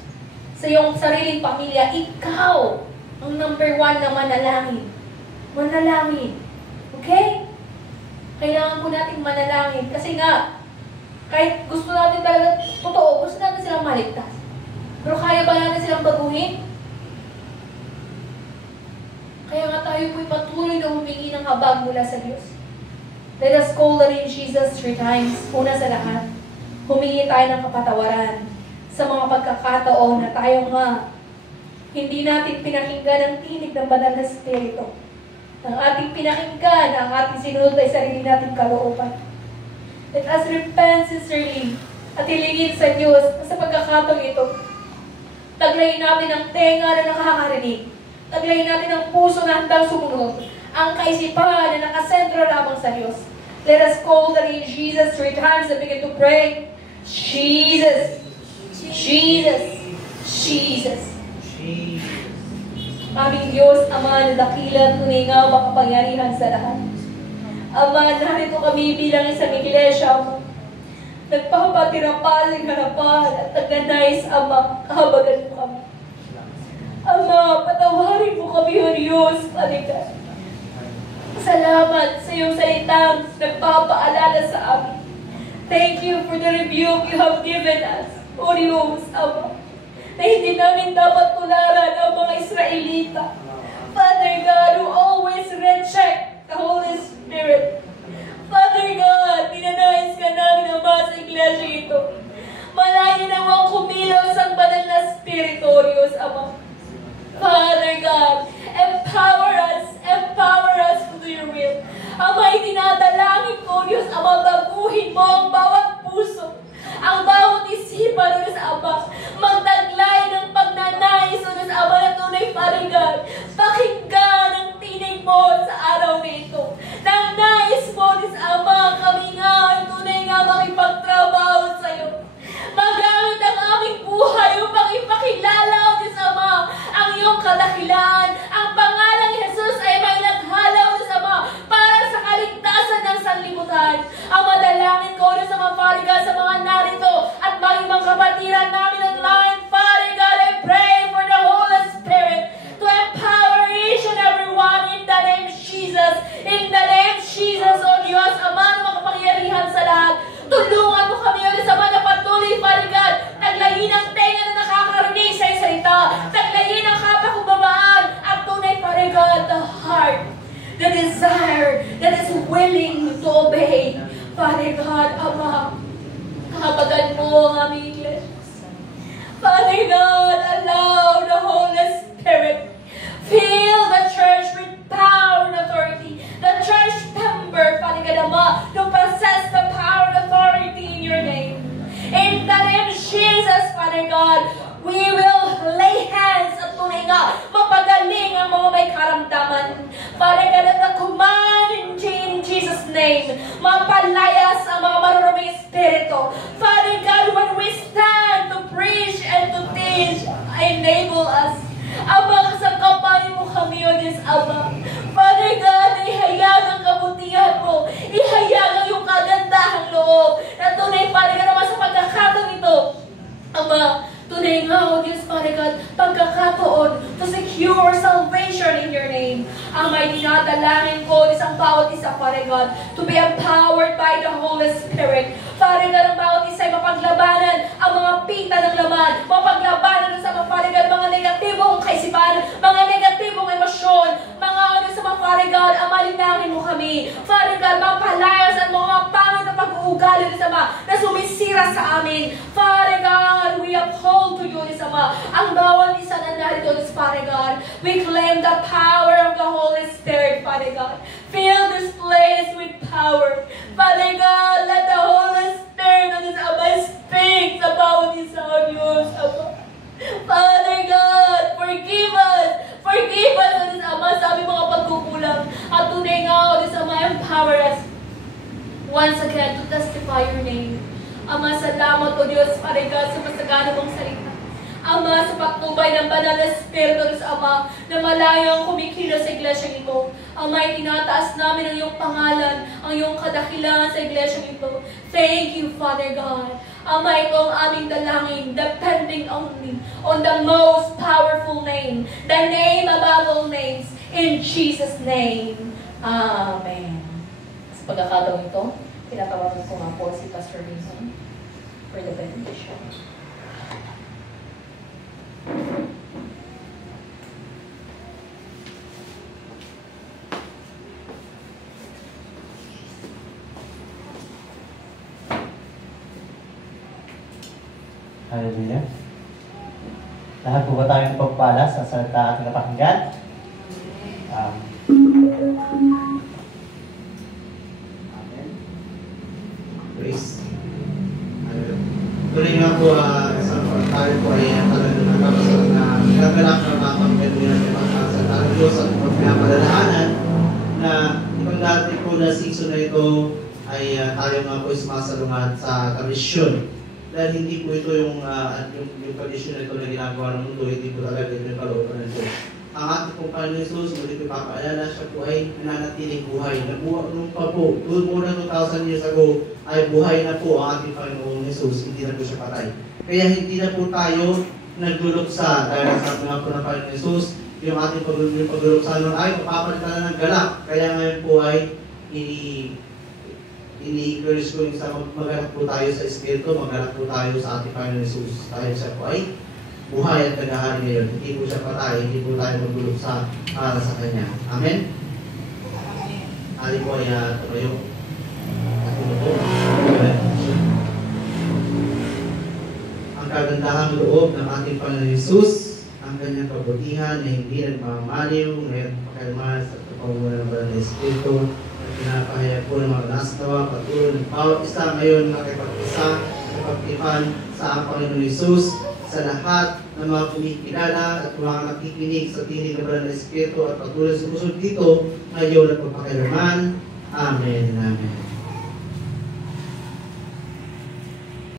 sa iyong sariling pamilya, ikaw ang number 1 na manalangin. Manalangin. Okay? Kailangan po natin manalangin. Kasi nga, kahit gusto natin talaga, totoo, gusto natin silang maligtas. Pero kaya ba natin silang baguhin? Kaya nga tayo po'y patuloy na humingi ng habag mula sa Diyos. Let us call the name Jesus 3 times. Una sa lahat, humingi tayo ng kapatawaran sa mga pagkakataon na tayo nga hindi natin pinakinggan ang tinig ng banal na Espiritu. Ang ating pinakinggan, ang ating sinunod ay sarili nating kalooban. Let us repent sincerely at hilingin sa Diyos sa pagkakataong ito. Taglayin natin ang tenga na nakakarinig. Taglayin natin ang puso na handang sumunod. Ang kaisipan na nakasentro lamang sa Diyos. Let us call the name Jesus 3 times and begin to pray. Jesus. Jesus. Jesus. Aming Diyos, Ama na dakila, tunay nga makapangyarihan sa lahat. Ama, narito kami bilang isang iglesia, Ama. Nagpapatirapaling harapan at nagnanais, Ama, kahabagan mo kami. Ama, patawarin mo kami, O Diyos, Palikan. Salamat sa iyong salitang nagpapaalala sa amin. Thank you for the rebuke you have given us, O Diyos, Ama, na hindi namin dapat tularan ang mga Israelita. Father God, who always reject the Holy Spirit. Father God, ninanais ka namin, Ama, sa iglesia ito. Malayo nawang kumilos ang banal na Espiritu, O Diyos, Ama. Father God, empower us to do your will. Ama, itinadalangin ko, Diyos, Ama, baguhin mo ang bawat puso, ang bawat isipan, O Diyos, Ama. Magtaglay ng pagnanais, O Diyos, Ama, na tunay, Father God. Pakinggan ang tinig mo sa araw na ito. Nang nais mo, Diyos, Ama, kami nga ay tunay nga makipagtrabaho sa iyo. Magamit ang aming buhay upang ipakilala, O Diyos, Ama, ang iyong kadakilaan. Ang pangalan ni Jesus ay may naghala, O Diyos, Ama, para sa kaligtasan ng sanlibutan. Ang madalangin ko, O Diyos, Ama, Father God, sa mga narito at mga ibang kapatiran namin online, Father God, I pray for the Holy Spirit to empower each and every one in the name of Jesus. In the name of Jesus, O Diyos, Ama, na makapangyarihan sa lahat. Tulungan mo kami, O Diyos, Ama, na patuloy, Father God, taglayin ang tenga na nakakarinig sa iyong salita. Taglayin ang kapakubabaan at tunay, Father God, the heart, the desire that is willing to obey. Father God, Ama, kahabagan mo ang aming iglesia. Father God, allow the Holy Spirit fill the church with power and authority. The church member, Father God, Ama, to possess the power and authority in your name. In the name of Jesus, Father God, we will lay hands at tunay nga, mapagaling ang mga may karamdaman. Father God, at the command in Jesus' name, mapalayas ang mga maruruming espiritu. Father God, when we stand to preach and to teach, enable us. Ama, kasangkapanin mo kami, O Diyos, Ama. Father God, ihayag ang kabutihan mo. Ihayag ang iyong kagandahang loob. Na tunay, Father God, naman sa pagkakataon ito, Ama, tunay nga, O Diyos, Father God, pagkakataon to secure salvation in your name. Ang may dinadalangin ko, isang bawat isa, Father God, to be empowered by the Holy Spirit. Father God, ang bawat isa ay mapaglabanan ang mga pita ng laman, mapaglabanan sa mga, Father God, mga negatibong kaisipan, mga negatibong emosyon, mga ano sa mga, Father God, ang malinangin mo kami. Father God, mapalayas at mga pangit na pag-uugali na sumisira sa amin. Father God, we uphold to you, Ama, ang bawat isa na narito, Father God. We claim the power of the Holy Spirit, Father God. Fill this place with power. Father God, let the Holy Spirit of this Ama speak sa bawat isa o Diyos, Ama. Father God, forgive us. Forgive us, O Diyos, Ama, sa aming mga pagkukulang. At tunay nga, O Diyos, Ama, empower us once again to testify your name. Ama, salamat, O Diyos, Father God, sa masagana mong salita. Ama, sa patnubay ng banal na Espiritu, Diyos, Ama, na malayang kumikilos sa iglesyang ito. Ama, itinataas namin ang iyong pangalan, ang iyong kadakilangan sa iglesyang ito. Thank you, Father God. Ama, ito ang aming dalangin, depending only on the most powerful name, the name above all names, in Jesus' name. Amen. Sa pagkakataon ito, pinatawagan ko nga po si Pastor Rizon for the benediction. Hallelujah. Lahat po ba tayong pagpala sa salita ating napakinggan? Amen. Praise. Tuloy nga po, sa tayo po ay talagang nagkakasal na nagagalak na makapagpento yan ng mga salita ng Diyos at pinapadalaanan na itong dati po na season na ito ay tayo nga po sumasalungat sa kamisyon. Dahil hindi po ito yung kondisyon na ito na ginagawa ng mundo, hindi po talaga ito yung kalooban ng Diyos. Ang ating pong Panginoon Jesus, muli ko ipapaalala, siya po ay nananatiling buhay. Nung pa po, more than 2,000 years ago, ay buhay na po ang ating Panginoon Jesus, hindi na po siya patay. Kaya hindi na po tayo nagluluksa, dahil sabi nga po ng Panginoon Jesus, yung ating pagluluksa nun ay papapalitan na ng galak. Kaya ngayon po ay ini-encourage ko yung isa, maghanap po tayo sa Espiritu, maghanap po tayo sa ating Panginoon Jesus. Dahil siya po ay buhay at tagahari ngayon. Hindi po siya patay, hindi po tayo magluluksa para sa Kanya. Amen? Ari po ay tumayo. Ang kagandahang loob ng ating Panginoon Jesus, ang Kanyang kabutihan na hindi nagmamaliw, ngayon pakalmas at kapamunan ng Banal na Espiritu, pinapahayag po ng mga nasawa, patuloy ng bawat isa ngayon nakipag-isa, nakipag-ipan sa Panginoon Jesus, sa lahat ng mga kumikilala at mga nakikinig sa tinig ng Banal na Espiritu at patuloy sumusod dito ngayon at magpakailaman. Amen. Amen.